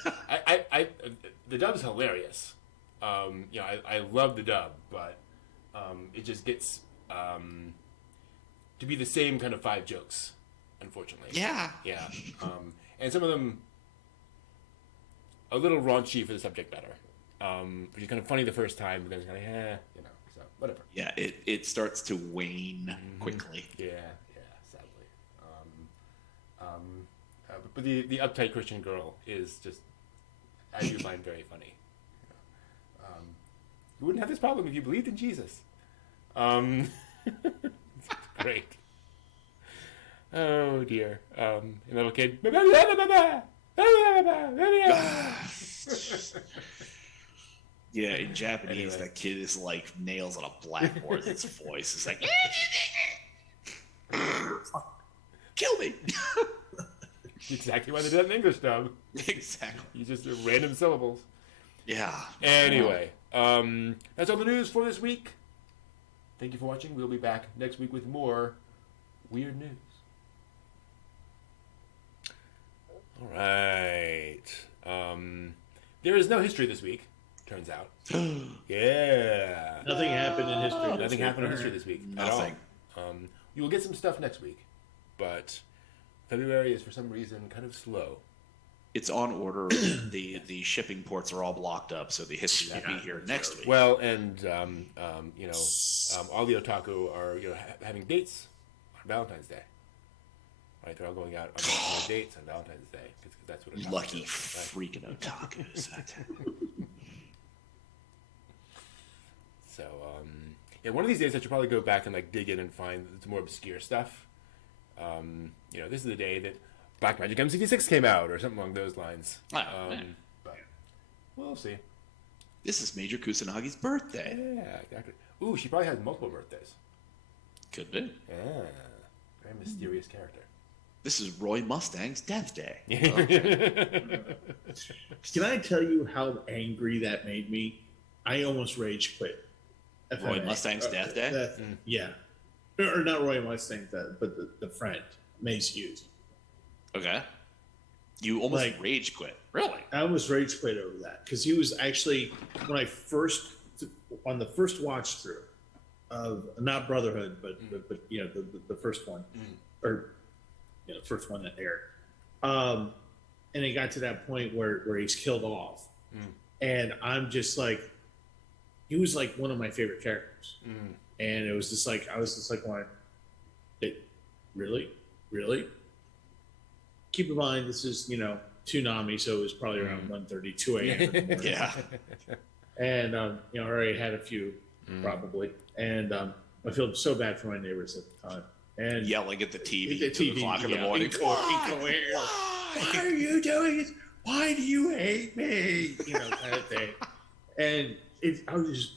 The dub's hilarious. I love the dub, but it just gets to be the same kind of 5 jokes, unfortunately. Yeah. Yeah. And some of them a little raunchy for the subject matter. Which is kind of funny the first time, but then it's kind of, so whatever. Yeah, it starts to wane quickly. Yeah, sadly. But the uptight Christian girl is just, I do find very funny. You wouldn't have this problem if you believed in Jesus. It's great. Oh dear. And the little kid. Yeah, in Japanese, Anyway. that kid is like nails on a blackboard. His voice is like, kill me. Exactly why they did it in English dub. Exactly. You just random syllables. Yeah. Anyway, that's all the news for this week. Thank you for watching. We'll be back next week with more weird news. All right. There is no history this week, turns out. Yeah. Nothing happened in history. Nothing happened in history this week Nothing. at all. You will get some stuff next week, but February is for some reason kind of slow. It's on order. The shipping ports are all blocked up, so the history will be here next week. Well, and all the otaku are having dates on Valentine's Day. Right, they're all going out on their dates on Valentine's Day because that's what otaku Lucky do, freaking otakus. So, one of these days I should probably go back and dig in and find some more obscure stuff. This is the day that Black Magic M-66 came out, or something along those lines. Oh, But we'll see. This is Major Kusanagi's birthday. Yeah, exactly. Ooh, she probably has multiple birthdays. Could be. Yeah, very mysterious character. This is Roy Mustang's death day. Can I tell you how angry that made me? I almost rage quit. Roy Mustang's death day? Yeah. Or not Roy Mustang, but the friend, Mace Hughes. Okay. You almost rage quit. Really? I almost rage quit over that because he was actually, when I first, on the first watch through of, not Brotherhood, but the first one, or the first one that aired. And it got to that point where he's killed off. And I'm just like, he was like one of my favorite characters. And it was just like, I was just like, really? Keep in mind, this is, Toonami, so it was probably around 1:30, 2 a.m. Yeah. And, I already had a few, probably. And I feel so bad for my neighbors at the time. And yelling at the TV at 2 the o'clock in the morning. Why are you doing this? Why do you hate me? Kind of thing. And I was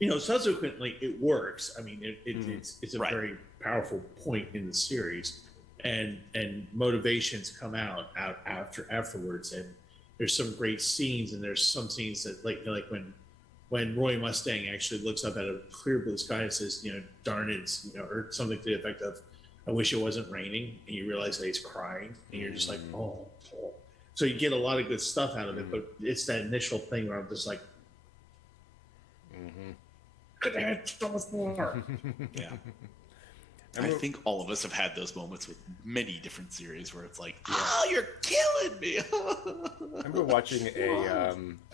just, subsequently it works. I mean, it's a very powerful point in the series, and motivations come out afterwards, and there's some great scenes, and there's some scenes that like when Roy Mustang actually looks up at a clear blue sky and says, darn it, or something to the effect of, I wish it wasn't raining, and you realize that he's crying, and you're just like, oh. So you get a lot of good stuff out of it, but it's that initial thing where I'm just like, could have had so much more. Yeah. I think all of us have had those moments with many different series where it's like, you're killing me. I remember watching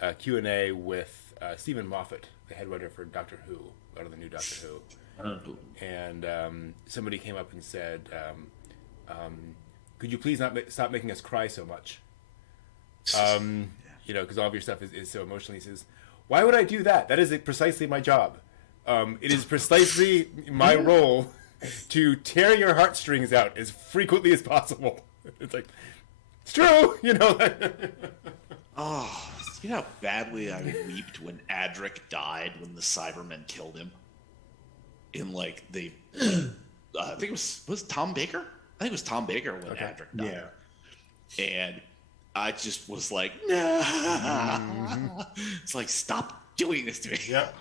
a Q&A with Stephen Moffat, the head writer for Doctor Who, a lot of the new Doctor Who. And somebody came up and said, could you please not stop making us cry so much? Because all of your stuff is so emotional. He says, why would I do that? That is precisely my job. It is precisely my role to tear your heartstrings out as frequently as possible. It's like, it's true, Oh, you know how badly I weeped when Adric died when the Cybermen killed him? In I think it was Tom Baker? I think it was Tom Baker when Adric died. Yeah. And I just was like, no. It's like, stop doing this to me. Yep.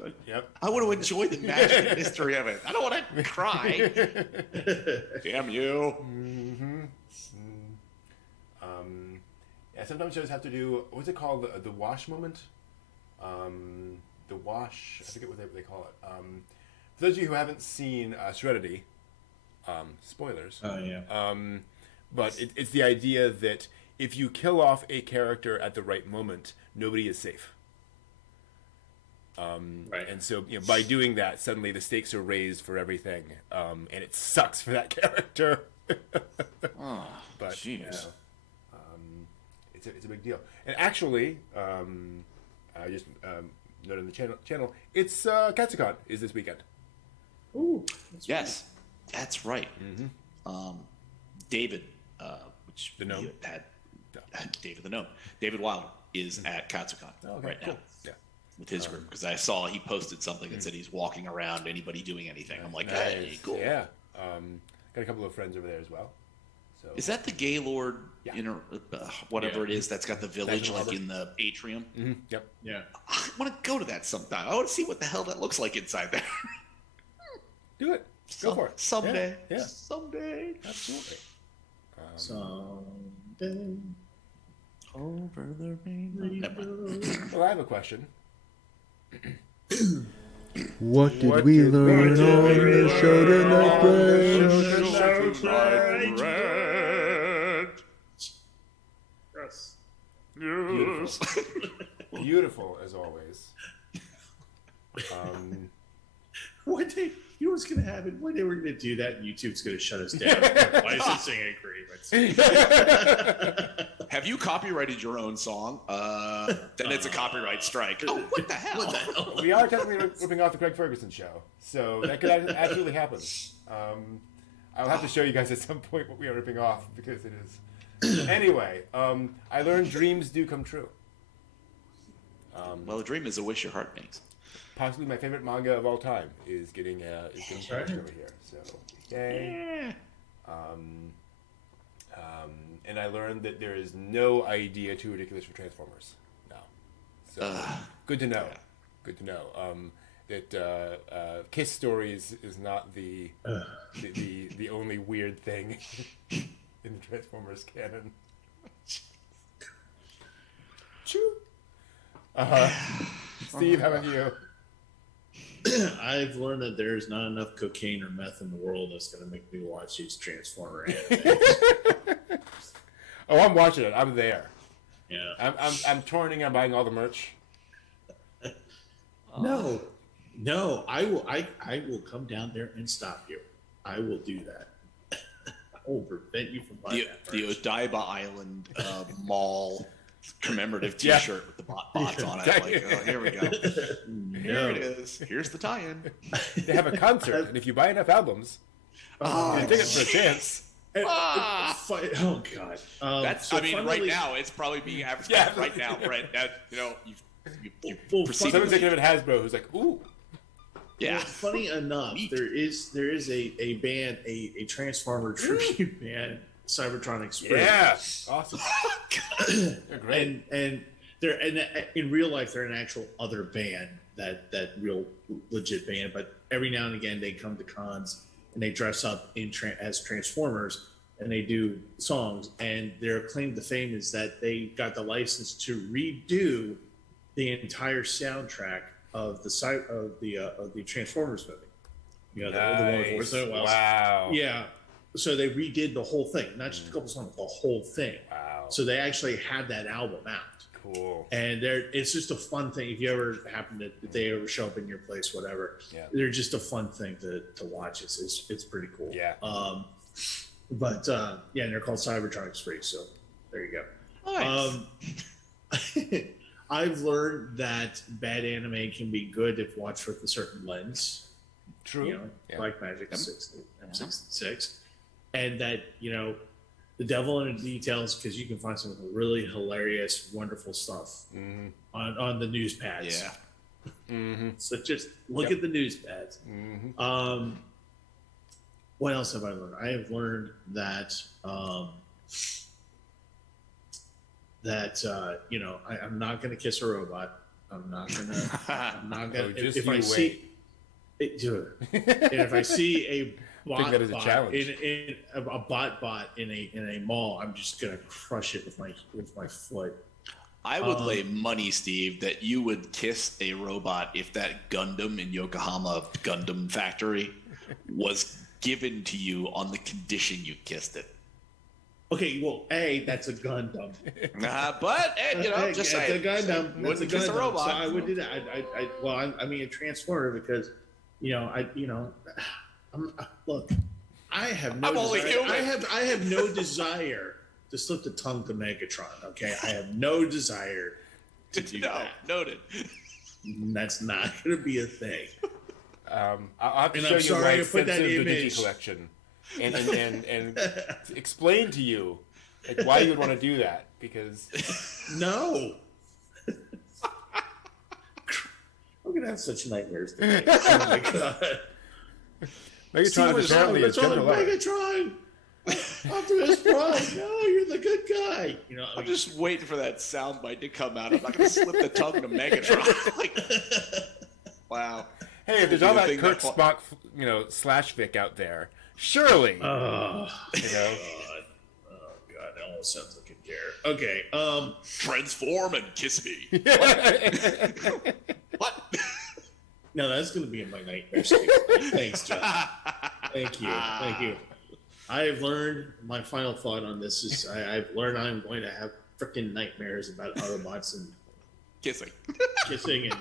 I want to enjoy the magic and mystery of it. I don't want to cry. Damn you. Sometimes shows have to do, what's it called, the wash moment? the wash. I forget what they call it. For those of you who haven't seen Serenity, spoilers. Oh yeah. But it's the idea that if you kill off a character at the right moment, nobody is safe. Right. And so, by doing that, suddenly the stakes are raised for everything, and it sucks for that character. Oh, But jeez. it's a big deal. And actually, I just noted in the channel, it's Katsucon is this weekend. Ooh. Yes, that's right. David, which The Gnome? we had David the Gnome, David Wilder is at Katsucon right cool. now. Yeah. With his group, because I saw he posted something that said he's walking around. Anybody doing anything? I'm like, hey, cool. Yeah. Got a couple of friends over there as well. So Is that the Gaylord, Yeah. whatever Yeah. it is that's got the village National like Harbor. in the atrium? Yep. Yeah. I want to go to that sometime. I want to see what the hell that looks like inside there. Do it. Go for it. Someday. Yeah. Someday. Absolutely. Someday. Over the rainbow. Well, I have a question. What did we learn on the show tonight, Brad? Yes. Beautiful as always. One day, you know what's going to happen? One day we're going to do that, and YouTube's going to shut us down. Licensing agreements. Have you copyrighted your own song? Then it's a copyright strike. Oh, what the hell? What the hell? We are technically ripping off the Craig Ferguson show, so that could absolutely happen. I'll have to show you guys at some point what we are ripping off because it is. Anyway, I learned dreams do come true. Well, a dream is a wish your heart makes. Possibly my favorite manga of all time is getting published over here. So yay! And I learned that there is no idea too ridiculous for Transformers now. So good to know. Good to know. That Kiss Stories is not the only weird thing in the Transformers canon. Choo. Steve, how about you? I've learned that there's not enough cocaine or meth in the world that's going to make me watch these Transformer anime. Oh, I'm watching it. I'm there. Yeah. I'm touring. I'm buying all the merch. No, I will come down there and stop you. I will do that. I will prevent you from buying The that. Odaiba Island Mall commemorative T-shirt with the bots on it. Like, oh, here we go. Here it is. Here's the tie-in. They have a concert, and if you buy enough albums, you take it for a chance. Oh God! That's. So I mean, right funnily- now it's probably being advertised right now, Brett. That you proceed. Some executive at Hasbro who's like, "Ooh, Yeah. Well, funny enough, Neat. there is a band, a Transformer tribute band, Cybertron Express. yeah, awesome, they're great." And they're in real life they're an actual other band, that real legit band. But every now and again they come to cons and they dress up as Transformers and they do songs. And their claim to fame is that they got the license to redo the entire soundtrack of the Transformers movie. You know, the one with Orson Welles. Wow. Yeah. So they redid the whole thing, not just a couple songs, the whole thing. Wow. So they actually had that album out. Cool. And it's just a fun thing. If you ever happen to, if they ever show up in your place, whatever, Yeah. they're just a fun thing to watch. It's pretty cool. Yeah. But yeah, and they're called Cybertron Express. So there you go. Nice. I've learned that bad anime can be good if watched with a certain lens. True. You know, Yeah. Black Magic M-66, and that, you know, the devil in the details, because you can find some really hilarious, wonderful stuff on the news pads. Yeah. Mm-hmm. So just look at the news pads. Mm-hmm. What else have I learned? I have learned that you know, I'm not going to kiss a robot. I'm not going to. Just if you I wait. see, and if I see a bot that as a challenge. in a bot in a mall, I'm just going to crush it with my foot. I would lay money, Steve, that you would kiss a robot if that Gundam in Yokohama Gundam factory was given to you on the condition you kissed it. Okay, well, that's a Gundam. But just saying. That's a Gundam. That's a kiss Gundam. a robot. So I would do that. I mean, a Transformer because, look, I have no. I'm only desire. human. I have no desire to slip the tongue to Megatron. Okay, I have no desire to do that. Noted. That's not going to be a thing. I'll have to And show I'm you sorry my to put that extensive image. Digi collection and explain to you why you would want to do that, because No. I'm gonna have such nightmares today. Oh my god. Megatron is apparently a gender lover. Megatron. Optimus Prime. No, you're the good guy. I'm just waiting for that soundbite to come out. I'm not going to slip the tongue to Megatron. Wow. Hey, if there's all that Kurt Spock, slash Vic out there, surely. Oh god, that almost sounds like a dare. Okay, Transform and kiss me. What? No, that's gonna be in my nightmare state. Thanks, John. Thank you. I have learned, my final thought on this is I've learned I'm going to have freaking nightmares about Autobots and Kissing. kissing and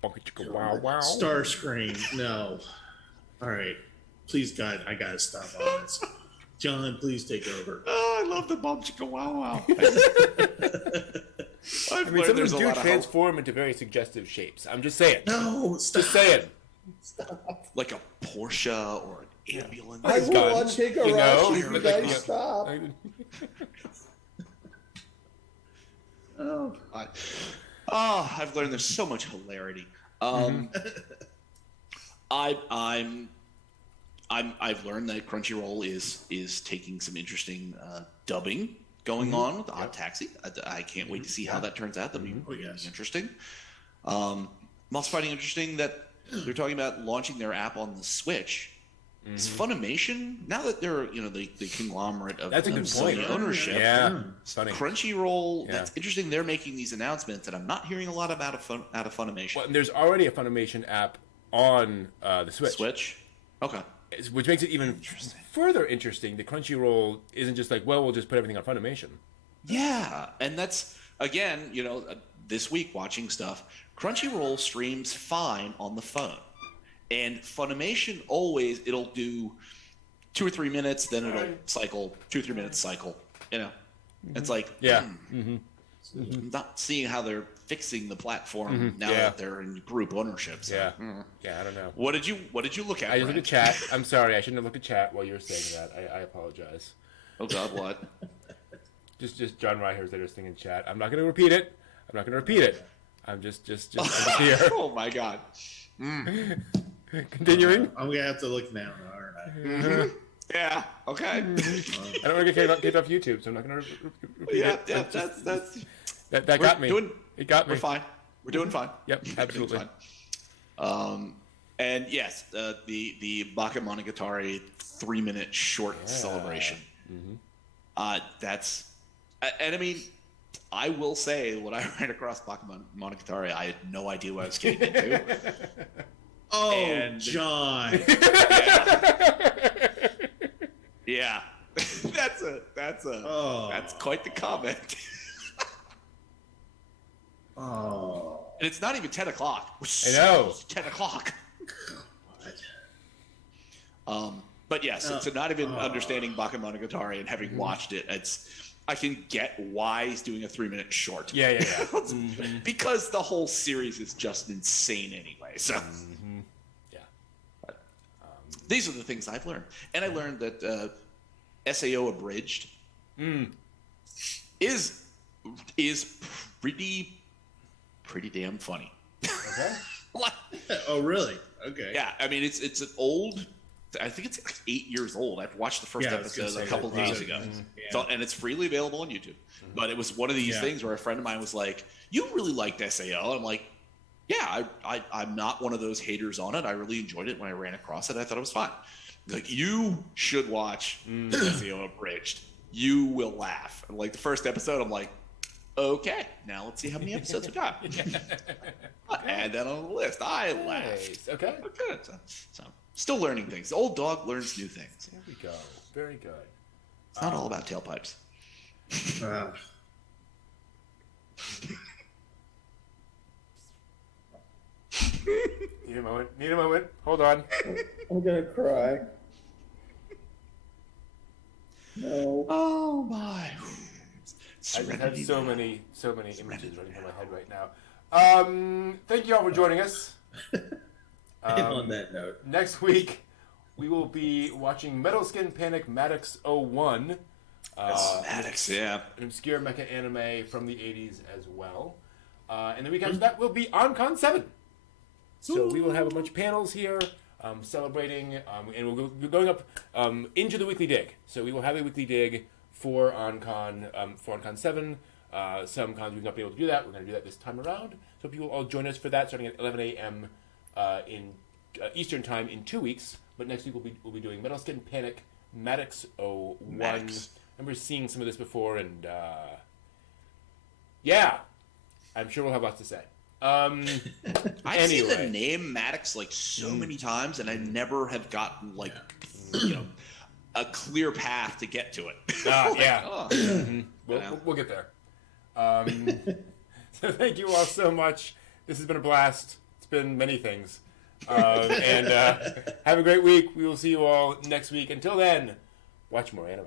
Wow, wow. Starscream. No. All right. Please, God, I got to stop all this. John, please take over. Oh, I love the bum chicka wow wow. I mean, some of them do transform into very suggestive shapes. I'm just saying. No, stop. Just saying. Stop. Like a Porsche or an ambulance. I will take a rush if you guys stop. I've learned there's so much hilarity. I've learned that Crunchyroll is taking some interesting dubbing going on with Odd Taxi. I can't wait to see how that turns out. That'll be really interesting. I'm also finding interesting that they're talking about launching their app on the Switch. It's Funimation, now that they're the conglomerate of That's a good Sony point. ownership. Yeah, funny. Crunchyroll. Yeah. That's interesting. They're making these announcements that I'm not hearing a lot about out of Funimation. Well, there's already a Funimation app on the Switch. Okay. Which makes it even further interesting that Crunchyroll isn't just like, well, we'll just put everything on Funimation. Yeah, and that's again, this week watching stuff. Crunchyroll streams fine on the phone. And Funimation it'll do 2 or 3 minutes, then it'll cycle 2 or 3 minutes cycle. It's like I'm not seeing how they're fixing the platform now that they're in group ownership. So, I don't know. What did you look at? I just looked at chat. I'm sorry, I shouldn't have looked at chat while you were saying that. I apologize. Oh God, what? just John Reicher's there just thinking chat. I'm not going to repeat it. I'm just here. Oh my God. Continuing. I'm gonna have to look now, aren't I? Yeah. Okay. I don't want to get kicked off YouTube, so I'm not going to repeat it. Yeah. That got me. It got me. We're fine. We're doing fine. Yep. Absolutely. And yes, the Bakemonogatari 3-minute short celebration. That's, and I mean, I will say when I ran across Bakemonogatari, I had no idea what I was getting into. John. Yeah. That's quite the comment. And it's not even 10 o'clock. I know. It's 10 o'clock. But yes, so not even understanding Bakemonogatari and having watched it, I can get why he's doing a 3-minute short. Yeah. Because the whole series is just insane anyway. So these are the things I've learned. And I learned that SAO Abridged is pretty damn funny. Okay. Oh, really? Okay. Yeah, I mean it's an old. I think it's like 8 years old. I've watched the first episode a couple of days ago, so, and it's freely available on YouTube. But it was one of these things where a friend of mine was like, "You really liked SAO?" I'm like, "Yeah, I'm not one of those haters on it. I really enjoyed it when I ran across it. I thought it was fun." Like, you should watch SAO Abridged. You will laugh. And like the first episode, I'm like, Okay, now let's see how many episodes we got. Add that on the list. I laughed. Okay. Good. So, still learning things. The old dog learns new things. There we go. Very good. It's not all about tailpipes. Need a moment. Hold on. I'm gonna cry. No. Oh my. I just have so many images running through my head right now. Thank you all for joining us. And on that note, Next week, we will be watching Metal Skin Panic Maddox 01. Maddox, yeah. An obscure mecha anime from the 80s as well. And the week after that will be OnCon 7. So we will have a bunch of panels here celebrating, and we'll be going up into the weekly dig. So we will have a weekly dig for OnCon 7. Some cons we've not been able to do that. We're going to do that this time around. So people all join us for that, starting at 11 a.m. In Eastern Time in 2 weeks. But next week we'll be doing Metal Skin Panic Maddox 01. Maddox. I remember seeing some of this before, and yeah, I'm sure we'll have lots to say. I've seen the name Maddox like so many times, and I never have gotten like a clear path to get to it. Yeah. Oh. We'll get there. So thank you all so much. This has been a blast. It's been many things. And have a great week. We will see you all next week. Until then, watch more anime.